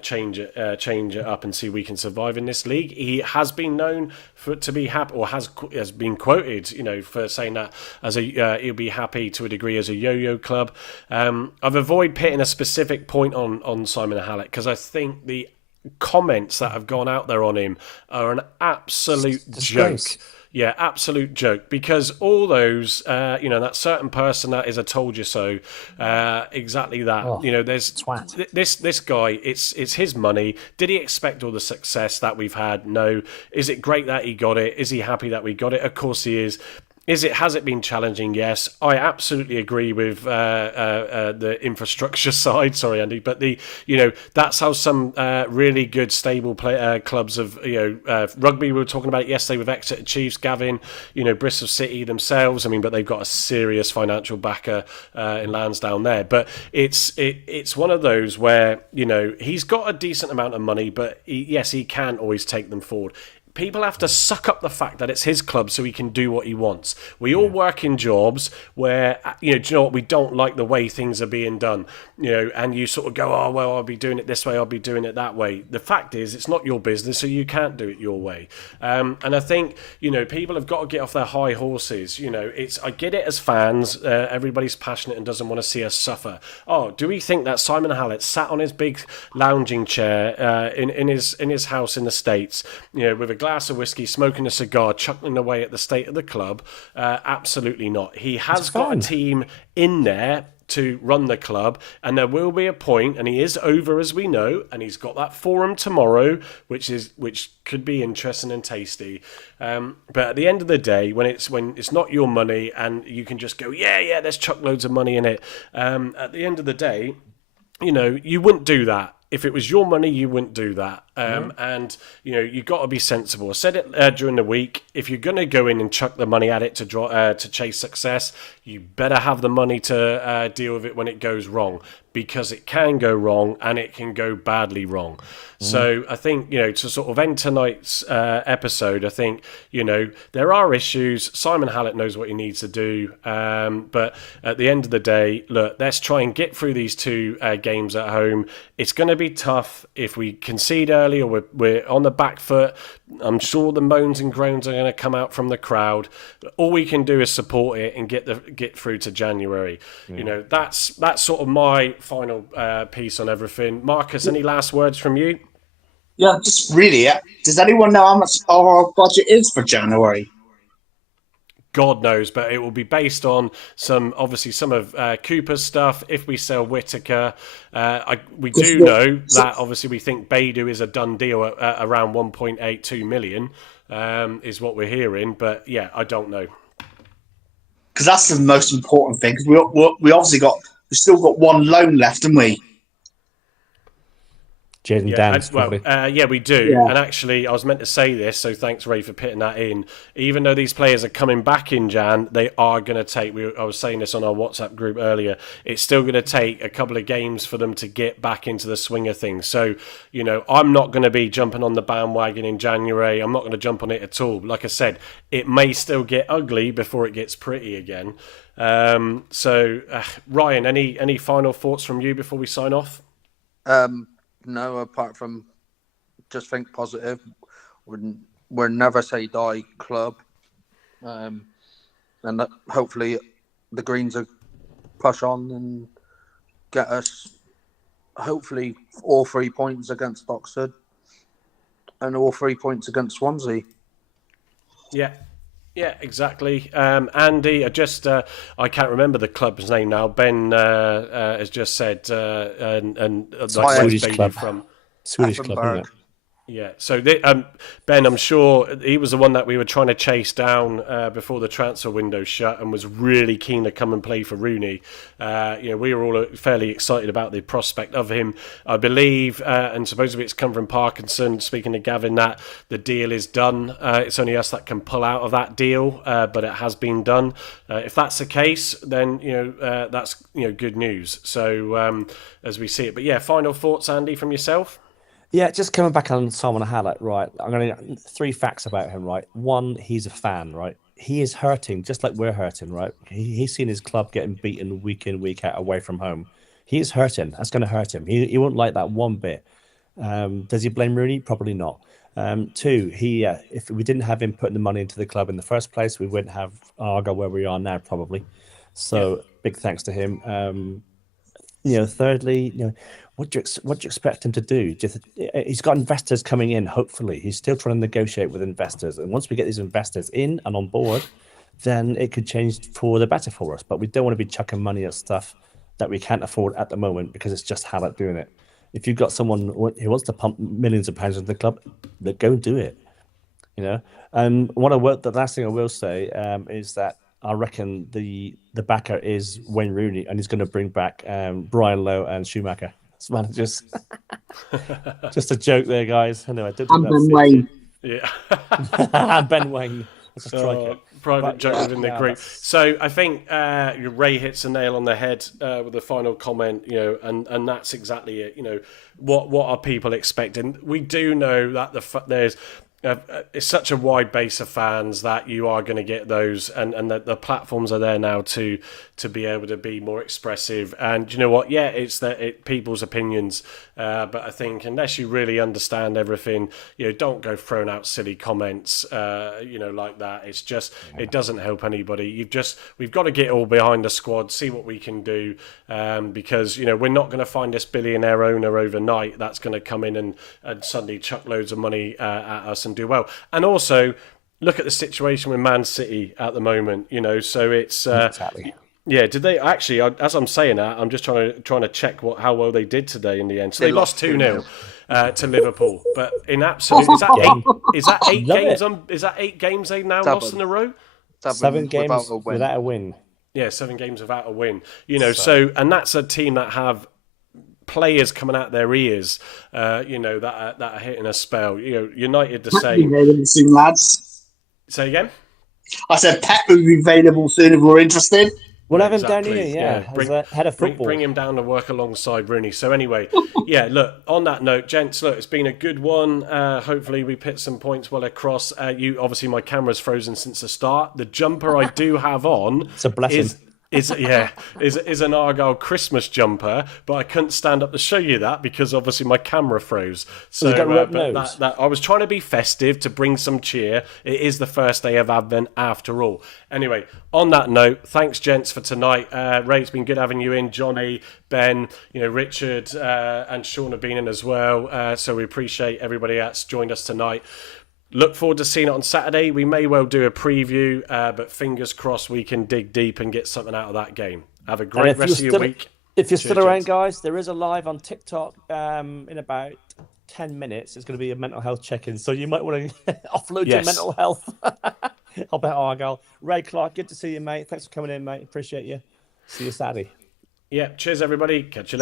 change it up and see if we can survive in this league. He has been known to be happy, or has been quoted, for saying that as he'll be happy to a degree as a yo-yo club. I've avoided pitting a specific point on Simon Hallett because I think the comments that have gone out there on him are an absolute joke. Yeah, absolute joke. Because all those, that certain person that is a told you so, exactly that. Oh, there's twat. This guy. It's his money. Did he expect all the success that we've had? No. Is it great that he got it? Is he happy that we got it? Of course he is. Has it been challenging? Yes, I absolutely agree with the infrastructure side. Sorry, Andy, but that's how some really good stable clubs of rugby. We were talking about it yesterday with Exeter Chiefs, Gavin. Bristol City themselves. I mean, but they've got a serious financial backer in Lansdowne there. But it's one of those where he's got a decent amount of money, but he can always take them forward. People have to suck up the fact that it's his club so he can do what he wants. We all work in jobs where, do you know what, we don't like the way things are being done, and you sort of go, oh, well, I'll be doing it this way, I'll be doing it that way. The fact is, it's not your business, so you can't do it your way. And I think, people have got to get off their high horses. I get it as fans, everybody's passionate and doesn't want to see us suffer. Oh, do we think that Simon Hallett sat on his big lounging chair in his house in the States, with a glass of whiskey, smoking a cigar, chuckling away at the state of the club. Absolutely not. He has got a team in there to run the club, and there will be a point, and he is over, as we know, and he's got that forum tomorrow, which could be interesting and tasty. But at the end of the day, when it's not your money and you can just go, yeah, let's chuck loads of money in it. At the end of the day, you wouldn't do that. If it was your money, you wouldn't do that. And, you've got to be sensible. I said it during the week. If you're going to go in and chuck the money at it to chase success, you better have the money to deal with it when it goes wrong, because it can go wrong and it can go badly wrong. So I think, to sort of end tonight's episode, I think, there are issues. Simon Hallett knows what he needs to do. But at the end of the day, look, let's try and get through these 2 games at home. It's going to be tough if we concede early or we're on the back foot. I'm sure the moans and groans are going to come out from the crowd. All we can do is support it and get through to January. That's sort of my final piece on everything. Marcus, any last words from you? Yeah, just really. Does anyone know how much our budget is for January? God knows, but it will be based on some of Cooper's stuff. If we sell Whittaker, we do know that obviously we think Beidou is a done deal at around 1.82 million, is what we're hearing. But yeah, I don't know. Because that's the most important thing. Because we've still got 1 loan left, haven't we? Jaden Dance, probably. We do. Yeah. And actually, I was meant to say this, so thanks, Ray, for putting that in. Even though these players are coming back in Jan, they are going to take, I was saying this on our WhatsApp group earlier, it's still going to take a couple of games for them to get back into the swing of things. So, I'm not going to be jumping on the bandwagon in January. I'm not going to jump on it at all. Like I said, it may still get ugly before it gets pretty again. Ryan, any final thoughts from you before we sign off? No, apart from just think positive. We're never say die club, and hopefully the Greens will push on and get us hopefully all 3 points against Oxford and all 3 points against Swansea. Yeah, exactly. Andy, I can't remember the club's name now. Ben has just said, Swedish club. Swedish club, isn't it? Yeah, so Ben, I'm sure he was the one that we were trying to chase down before the transfer window shut and was really keen to come and play for Rooney. We were all fairly excited about the prospect of him. I believe, and supposedly it's come from Parkinson, speaking to Gavin, that the deal is done. It's only us that can pull out of that deal, but it has been done. If that's the case, then that's good news. So as we see it, but yeah, final thoughts, Andy, from yourself. Yeah, just coming back on Simon Hallett, right? I'm going to 3 facts about him, right? 1, he's a fan, right? He is hurting, just like we're hurting, right? He's seen his club getting beaten week in, week out away from home. He is hurting. That's going to hurt him. He won't like that one bit. Does he blame Rooney? Probably not. 2, if we didn't have him putting the money into the club in the first place, we wouldn't have Argo where we are now, probably. So big thanks to him. Thirdly, what do you expect him to do? He's got investors coming in, hopefully. He's still trying to negotiate with investors. And once we get these investors in and on board, then it could change for the better for us. But we don't want to be chucking money at stuff that we can't afford at the moment because it's just Hallett doing it. If you've got someone who wants to pump millions of pounds into the club, then go and do it. The last thing I will say is that I reckon the backer is Wayne Rooney, and he's going to bring back Brian Lowe and Schumacher as managers. Just a joke there, guys. Anyway, I did and Ben Wayne. Yeah. And Ben Wayne. Private joke within the group. So I think Ray hits the nail on the head with the final comment, and that's exactly it. What are people expecting? We do know that there's it's such a wide base of fans that you are going to get those, and the platforms are there now to be able to be more expressive. And you know what? Yeah, it's people's opinions, but I think unless you really understand everything, don't go throwing out silly comments, like that. It's just it doesn't help anybody. We've got to get all behind the squad, see what we can do, because we're not going to find this billionaire owner overnight that's going to come in and suddenly chuck loads of money at us and and do well. And also, look at the situation with Man City at the moment. So it's Exactly. yeah. Did they actually? As I'm saying that, I'm just trying to check how well they did today in the end. So they lost 2-0 to Liverpool. But in absolute, is that eight? Is that eight Love games? it. Is that 8 games they now 7. lost in a row? 7 games without a win. win. Yeah, 7 games without a win. So and that's a team that have players coming out their ears, that are hitting a spell. United the Pep will be same. available soon, lads. Say again. I said Pep will be available soon if we're interested. We'll Yeah, have him down exactly. here, Yeah. as a head of football. Bring him down to work alongside Rooney. So anyway, yeah, look, on that note, gents, look, it's been a good one. Hopefully we put some points well across. Obviously my camera's frozen since the start. The jumper I do have on It's a blessing. is an Argyle Christmas jumper, but I couldn't stand up to show you that because obviously my camera froze. So you got red but nose? that I was trying to be festive to bring some cheer. It is the first day of Advent after all. Anyway, on that note, thanks gents for tonight. Ray, it's been good having you in. Johnny, Ben, Richard, and Sean have been in as well. So we appreciate everybody that's joined us tonight. Look forward to seeing it on Saturday. We may well do a preview, but fingers crossed we can dig deep and get something out of that game. Have a great rest of your week. If you're Cheers, still around, gents. guys, there is a live on TikTok in about 10 minutes. It's going to be a mental health check-in, so you might want to offload your Yes. mental health. I'll bet Argyle. Ray Clark, good to see you, mate. Thanks for coming in, mate. Appreciate you. See you Saturday. Yeah, cheers everybody. Catch you later.